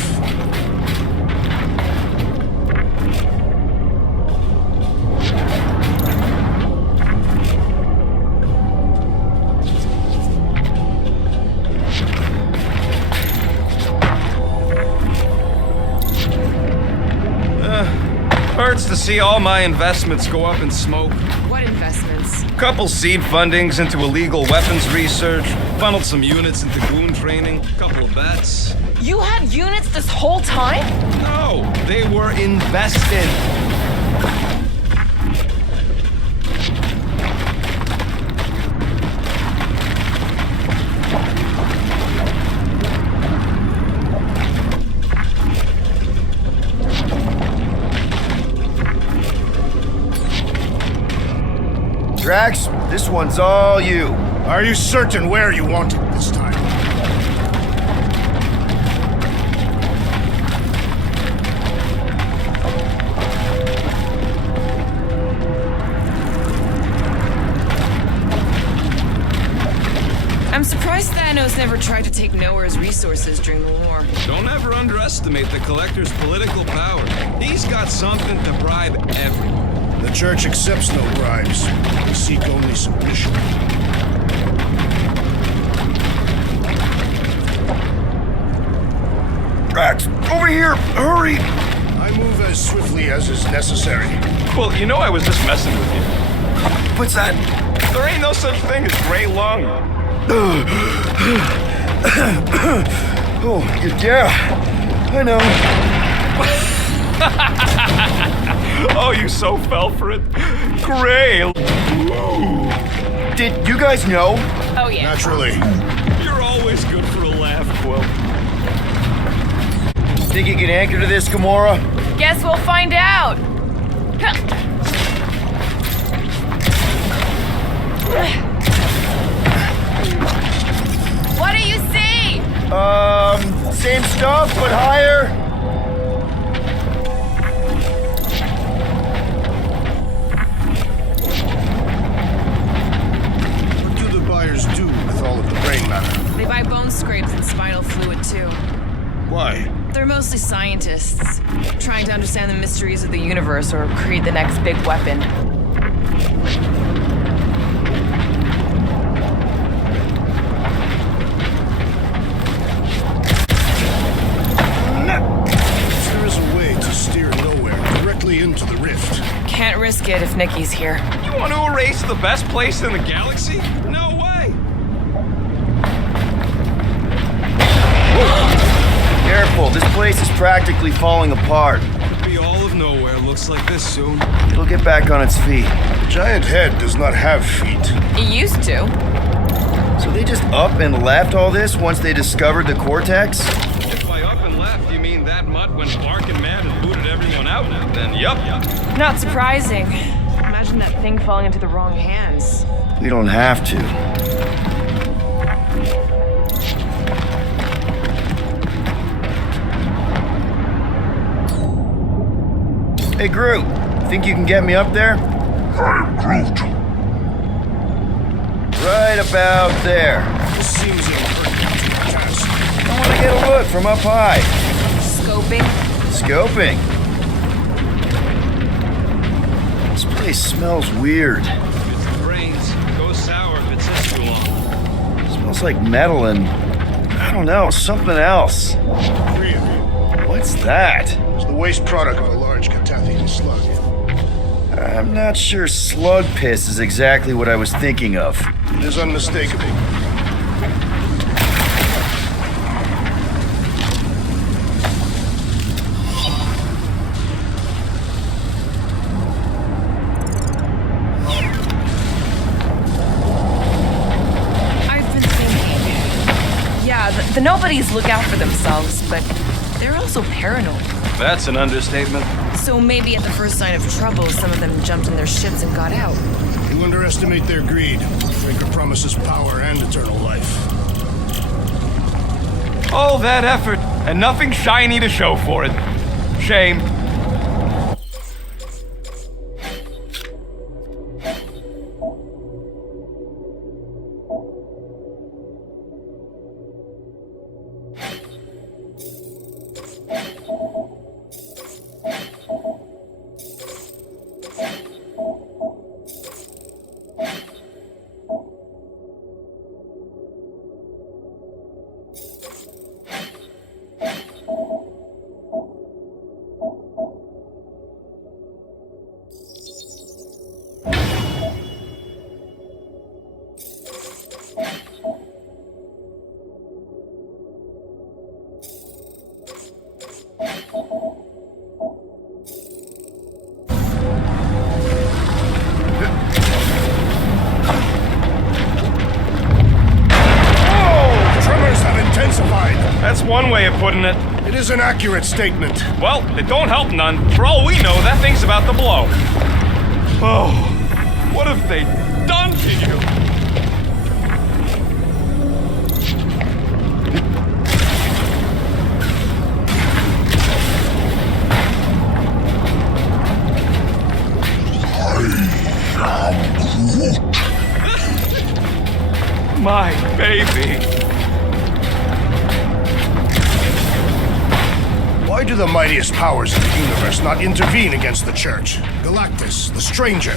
Hurts to see all my investments go up in smoke. What investments? Couple seed fundings into illegal weapons research, funneled some units into goon training, couple of bets. You had units this whole time? No, they were invested. Drax, this one's all you. Are you certain where you want it this time? I'm surprised Thanos never tried to take Nowhere's resources during the war. Don't ever underestimate the Collector's political power. He's got something to bribe everyone. The Church accepts no bribes. They seek only submission. Drax, over here! Hurry! I move as swiftly as is necessary. Well, you know I was just messing with you. What's that? There ain't no such thing as gray lung. Oh, yeah. I know. Oh, you so fell for it. Gray. Did you guys know? Oh, yeah. Naturally. You're always good for a laugh, Quill. Think you can anchor to this, Gamora? Guess we'll find out. What do you see? Same stuff, but higher. What do the buyers do with all of the brain matter? They buy bone scrapes and spinal fluid too. Why? They're mostly scientists, trying to understand the mysteries of the universe or create the next big weapon. There is a way to steer Nowhere directly into the rift. Can't risk it if Nikki's here. You want to erase the best place in the galaxy? No way. Careful, this place is practically falling apart. Be all of Nowhere looks like this soon. It'll get back on its feet. The giant head does not have feet. It used to. So they just up and left all this once they discovered the Cortex? If by up and left you mean that mutt went barking mad and booted everyone out, then yup. Not surprising. Imagine that thing falling into the wrong hands. We don't have to. Hey, Groot. Think you can get me up there? I'm Groot. Right about there. This seems an Herculean task. I want to get a look from up high. Scoping. Scoping. This place smells weird. It's the brains. Goes sour if it sits too long. Smells like metal and, I don't know, something else. Real. What's that? It's the waste product of a large Cathathian slug. I'm not sure slug piss is exactly what I was thinking of. It is unmistakable. I've been thinking. Yeah, the nobodies look out for themselves, but they're also paranoid. That's an understatement. So maybe at the first sign of trouble, some of them jumped in their ships and got out. You underestimate their greed. Drinker promises power and eternal life. All that effort, and nothing shiny to show for it. Shame. That's one way of putting it. It is an accurate statement. Well, it don't help none. For all we know, that thing's about to blow. Oh, what have they done to you? My baby. Why do the mightiest powers of the universe not intervene against the Church? Galactus, the Stranger,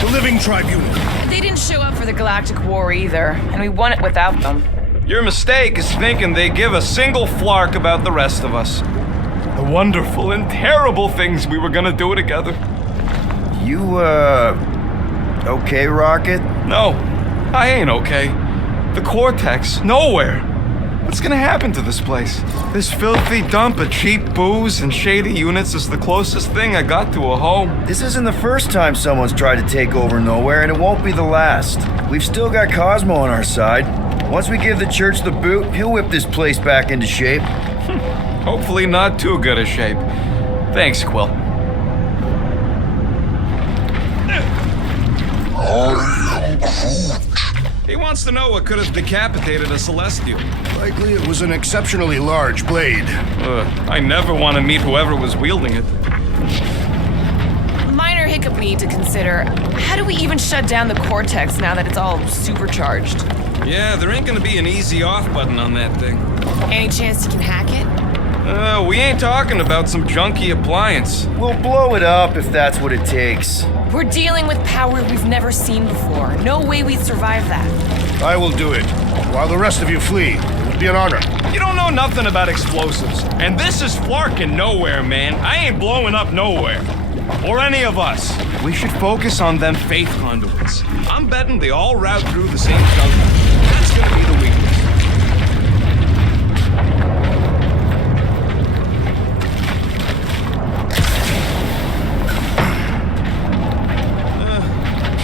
the Living Tribunal. They didn't show up for the Galactic War either, and we won it without them. Your mistake is thinking they give a single flark about the rest of us. The wonderful and terrible things we were gonna do together. You, okay, Rocket? No, I ain't okay. The Cortex, nowhere. What's gonna happen to this place? This filthy dump of cheap booze and shady units is the closest thing I got to a home. This isn't the first time someone's tried to take over Nowhere, and it won't be the last. We've still got Cosmo on our side. Once we give the Church the boot, he'll whip this place back into shape. Hopefully not too good a shape. Thanks, Quill. He wants to know what could have decapitated a Celestial. Likely it was an exceptionally large blade. I never want to meet whoever was wielding it. Minor hiccup we need to consider. How do we even shut down the Cortex now that it's all supercharged? Yeah, there ain't gonna be an easy off button on that thing. Any chance you can hack it? We ain't talking about some junky appliance. We'll blow it up if that's what it takes. We're dealing with power we've never seen before. No way we'd survive that. I will do it. While the rest of you flee, it would be an honor. You don't know nothing about explosives. And this is flarking Nowhere, man. I ain't blowing up Nowhere. Or any of us. We should focus on them faith conduits. I'm betting they all route through the same chunk. That's gonna be the weakness.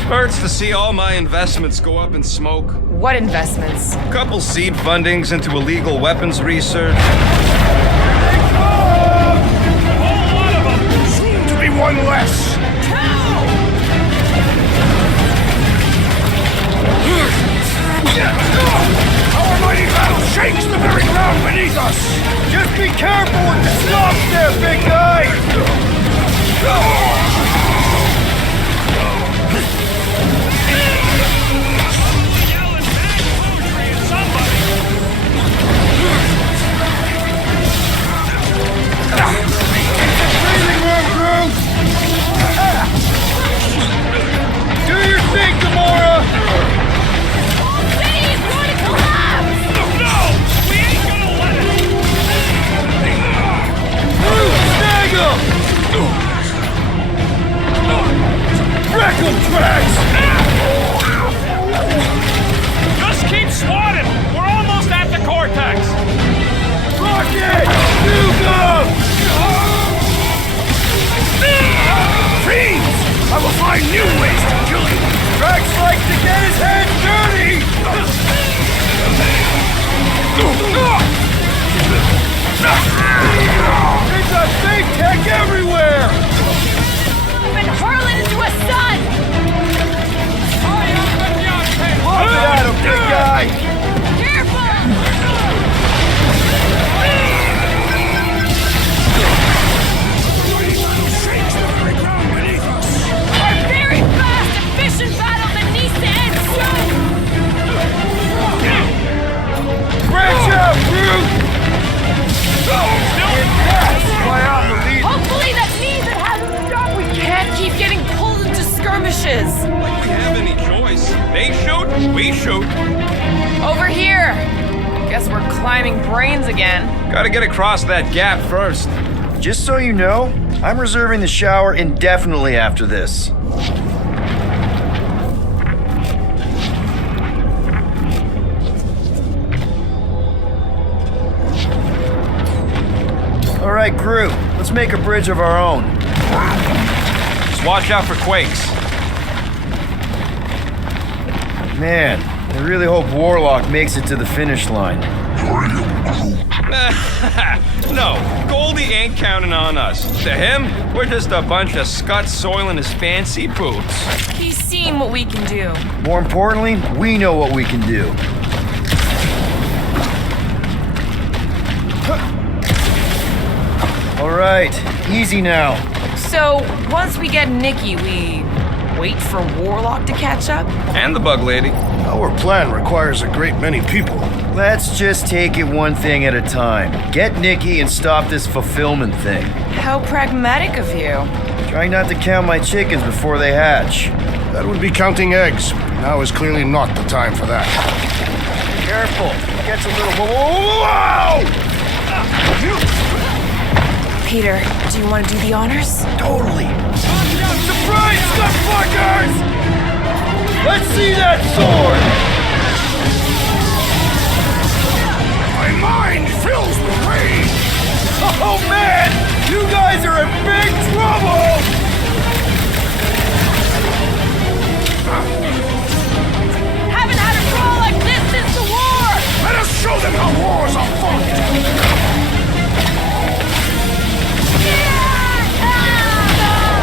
Hurts to see all my investments go up in smoke. What investments? A couple seed fundings into illegal weapons research. Soon to be one less. Our mighty battle shakes the very ground beneath us. Just be careful with the slumps there, big guy! City's going to collapse! Guess we're climbing brains again. Gotta get across that gap first. Just so you know, I'm reserving the shower indefinitely after this. All right, Groot, let's make a bridge of our own. Just watch out for quakes. Man, I really hope Warlock makes it to the finish line. No, Goldie ain't counting on us. To him, we're just a bunch of scuts soiling his fancy boots. He's seen what we can do. More importantly, we know what we can do. All right, easy now. So, once we get Nikki, we wait for Warlock to catch up? And the bug lady. Our plan requires a great many people. Let's just take it one thing at a time. Get Nikki and stop this fulfillment thing. How pragmatic of you. Try not to count my chickens before they hatch. That would be counting eggs. Now is clearly not the time for that. Careful, it gets a little... Whoa! Peter, do you want to do the honors? Totally. Surprise, fuckers! Let's see that sword! My mind fills with rage! Oh man! You guys are in big trouble! Haven't had a brawl like this since the war! Let us show them how wars are fought!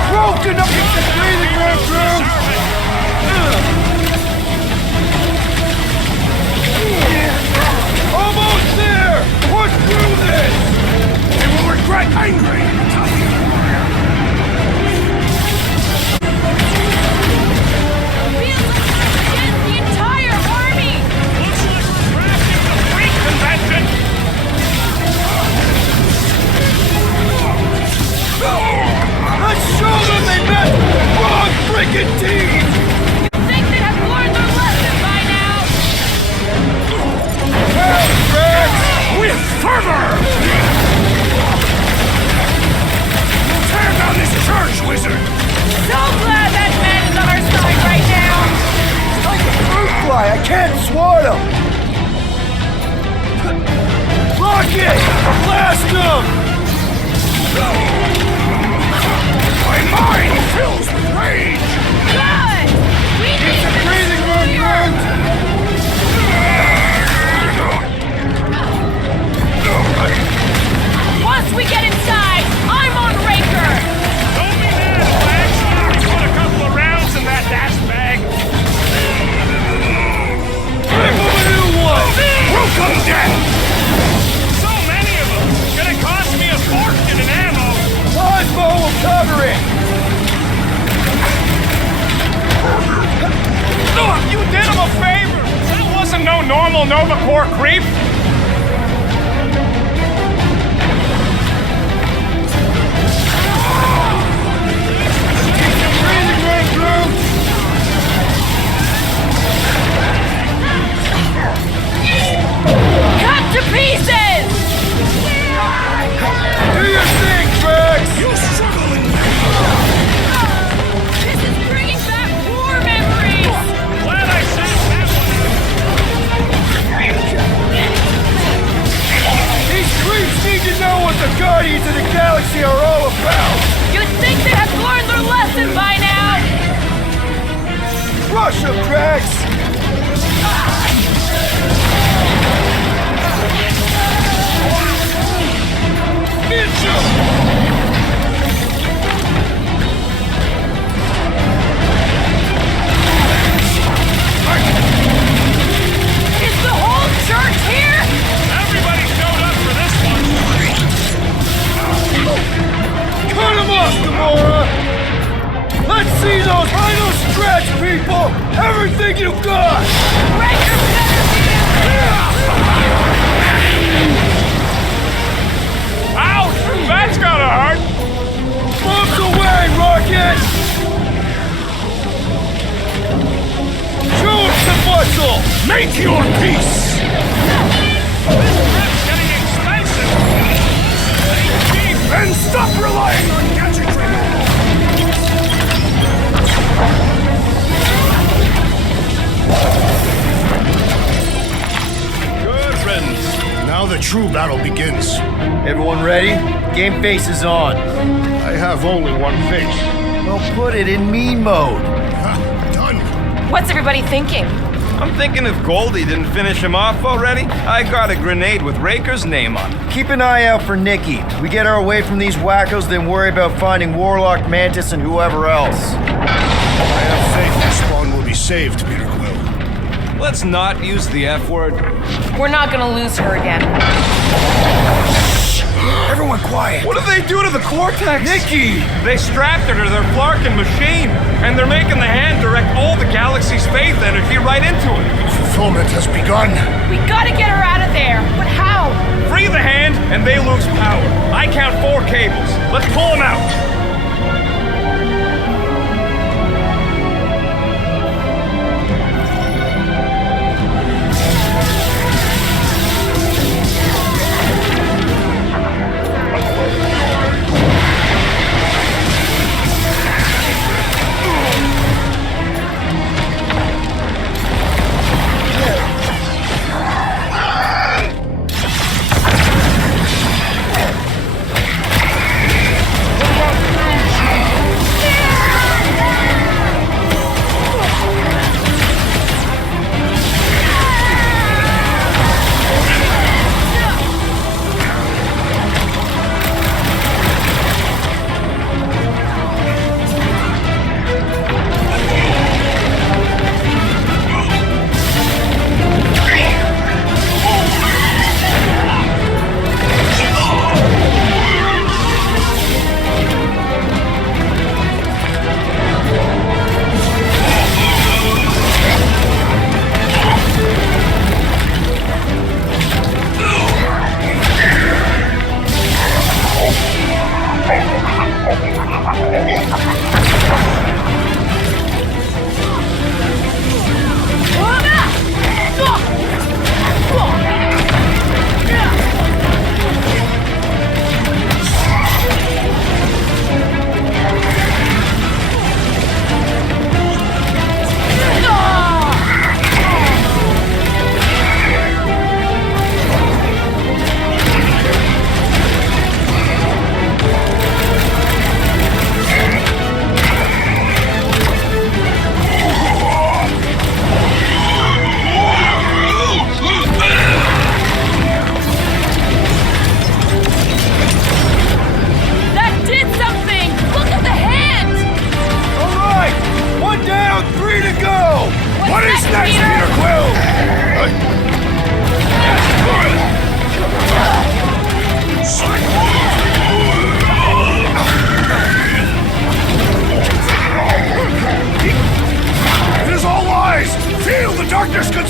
Broken up into breathing room, Drew! Almost there! Push through this! They will regret angry! Feels like we're against the entire army! Looks like we're crashing the freak convention! Let's show them they met the wrong freaking team! You'd think they'd have learned their lesson by now! Help, Drax! With fervor! Tear down this church, wizard! So glad that man is on our side right now! It's like a fruit fly, I can't swat him! Rocket! Blast him! My mind fills with rage! Good! We need to Breathing room, Groot! Once we get inside, I'm on Raker! Don't be mad, Flash. Put a couple of rounds in that dash bag. Give him a new one! Welcome, death! So many of them. Gonna cost me a fortune in ammo. Cosmo will cover it! You did him a favor. That wasn't no normal Nova Corps creep. Breathing room, Groot! Cut to pieces! Do your thing, Drax! You struggling! This is bringing back war memories! Glad I sent that These creeps need to know what the Guardians of the Galaxy are all about! You'd think they'd have learned their lesson by now! Rush him, Drax! Is the whole church here? Everybody showed up for this one. Cut him off, Gamora! Let's see those Eidos-Montréal people! Everything you've got! Raker better be Ouch! That's gotta hurt. Bombs away, Rocket! Show him some muscle! Make your peace! trip's getting expensive! And stop relying on gadgetry! Good riddance. Now the true battle begins. Everyone ready? Game face is on. I have only one face. Well, put it in me mode. Ha, done. What's everybody thinking? I'm thinking if Goldie didn't finish him off already, I got a grenade with Raker's name on it. Keep an eye out for Nikki. We get her away from these wackos, then worry about finding Warlock, Mantis, and whoever else. I have faith this spawn will be saved, Peter Quill. Let's not use the F word. We're not gonna lose her again. Everyone quiet. What did they do to the Cortex? Nikki! They strapped her to their Flarkin machine, and they're making the hand direct all the galaxy's faith energy right into it. Fulfillment has begun. We gotta get her out of there. But how? Free the hand, and they lose power. I count 4 cables. Let's pull them out.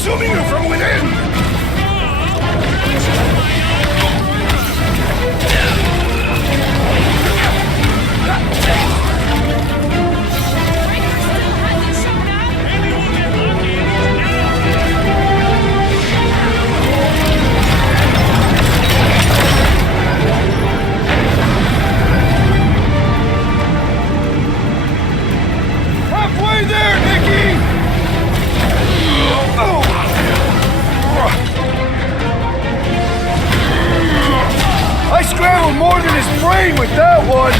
consuming you from within! Halfway there, Nikki! I scrambled more than his brain with that one!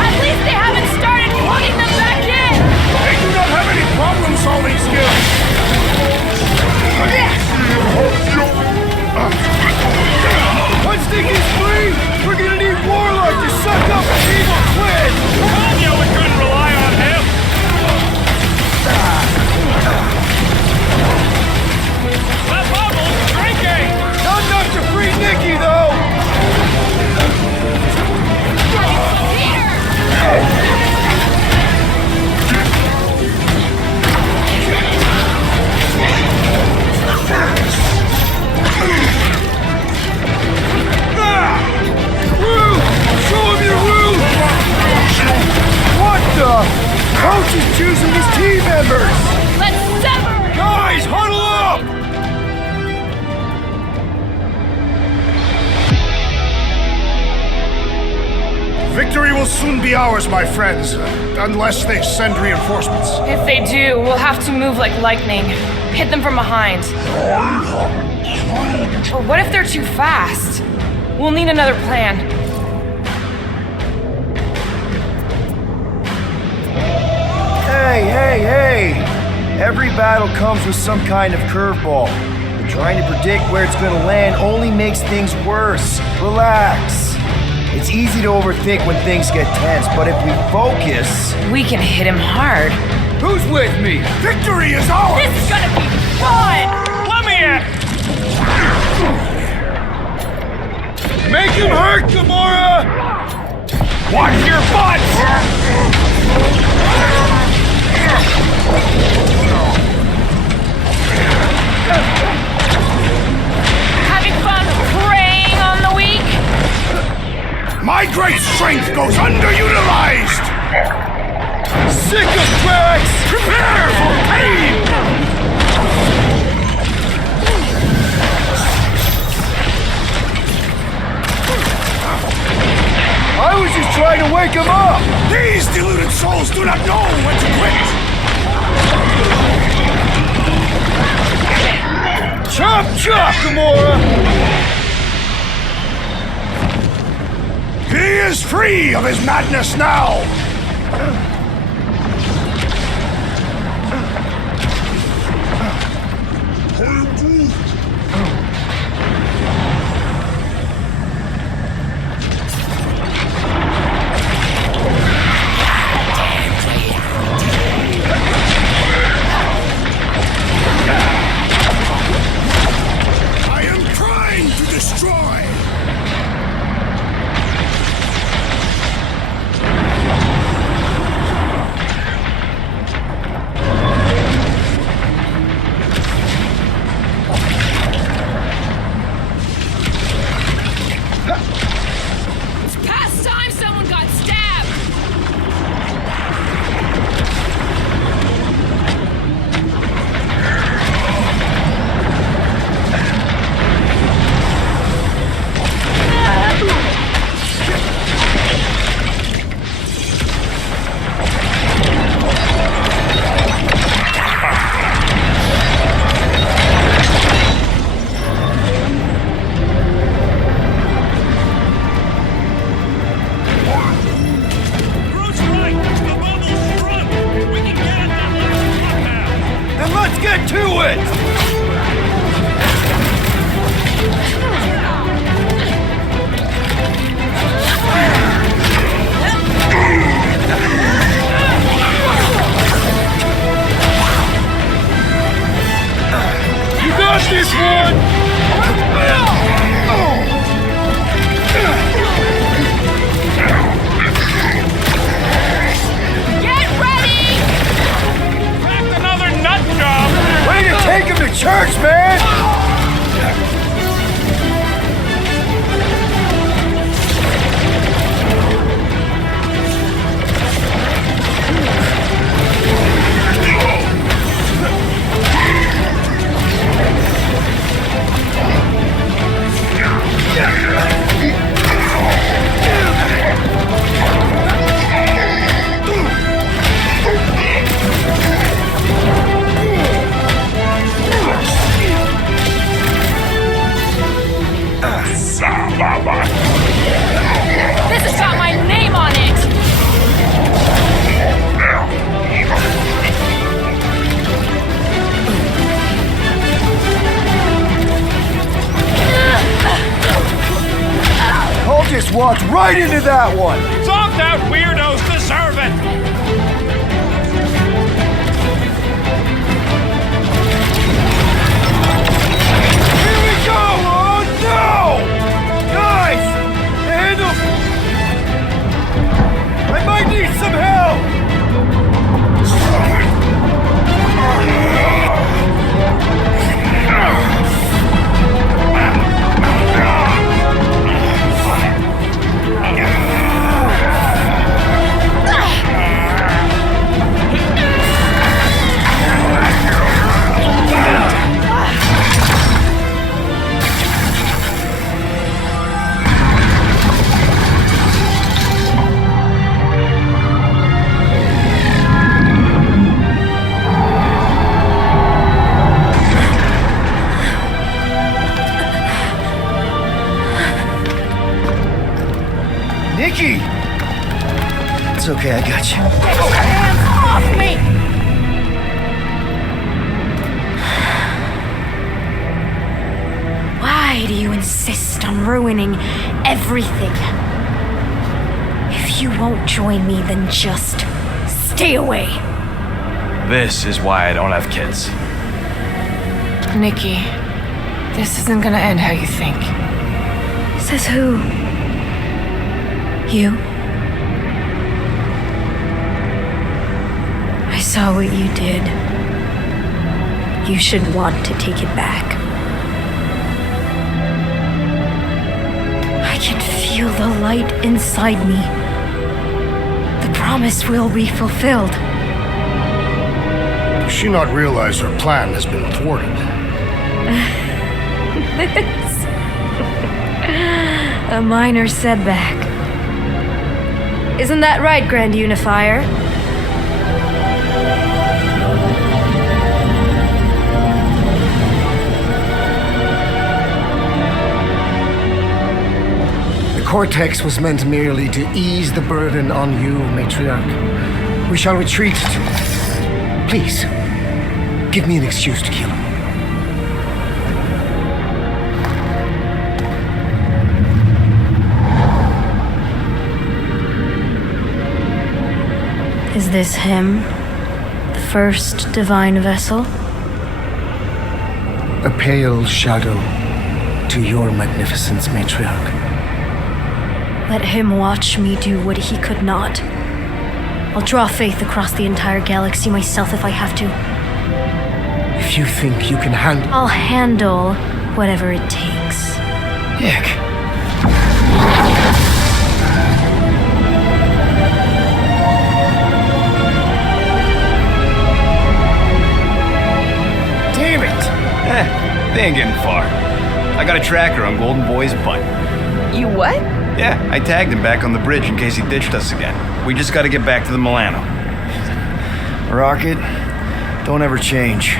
At least they haven't started plugging them back in! They do not have any problem-solving skills! Once Nikki's free, we're gonna need Warlock to suck up an evil twin! Told you we couldn't rely on him! Victory will soon be ours, my friends, unless they send reinforcements. If they do, we'll have to move like lightning. Hit them from behind. But what if they're too fast? We'll need another plan. Hey! Every battle comes with some kind of curveball. But trying to predict where it's gonna land only makes things worse. Relax. It's easy to overthink when things get tense, but if we focus... We can hit him hard. Who's with me? Victory is ours! This is gonna be fun! Let me in! Make him hurt, Gamora! Watch your butts! Having fun preying on the weak? My great strength goes underutilized! Sick of Drax! Prepare for pain! I was just trying to wake him up! These deluded souls do not know when to quit! Chop, Gamora! He is free of his madness now! I am trying to destroy! It's past time someone got stabbed! Groot's right! The bubble's shrunk! We can get at that last truck now! Then let's get to it! You got this one! Get ready! Cracked another nut job! Way to take him to church, man! This has got my name on it! Cole just walked right into that one! Zonked out weirdos deserve it! Here we go! Oh no! Guys! The handle... I might need some help! Nikki! It's okay, I got you. Hands off me! Why do you insist on ruining everything? If you won't join me, then just stay away. This is why I don't have kids. Nikki, this isn't gonna end how you think. Says who? You? I saw what you did. You should want to take it back. I can feel the light inside me. The promise will be fulfilled. Does she not realize her plan has been thwarted? A minor setback. Isn't that right, Grand Unifier? The Cortex was meant merely to ease the burden on you, Matriarch. We shall retreat to... Please, give me an excuse to kill him. Is this him? The first divine vessel? A pale shadow to your magnificence, Matriarch. Let him watch me do what he could not. I'll draw faith across the entire galaxy myself if I have to. If you think you can handle... I'll handle whatever it takes. Nick. Damn it! They ain't getting far. I got a tracker on Golden Boy's butt. You what? Yeah, I tagged him back on the bridge in case he ditched us again. We just gotta get back to the Milano. Rocket, don't ever change.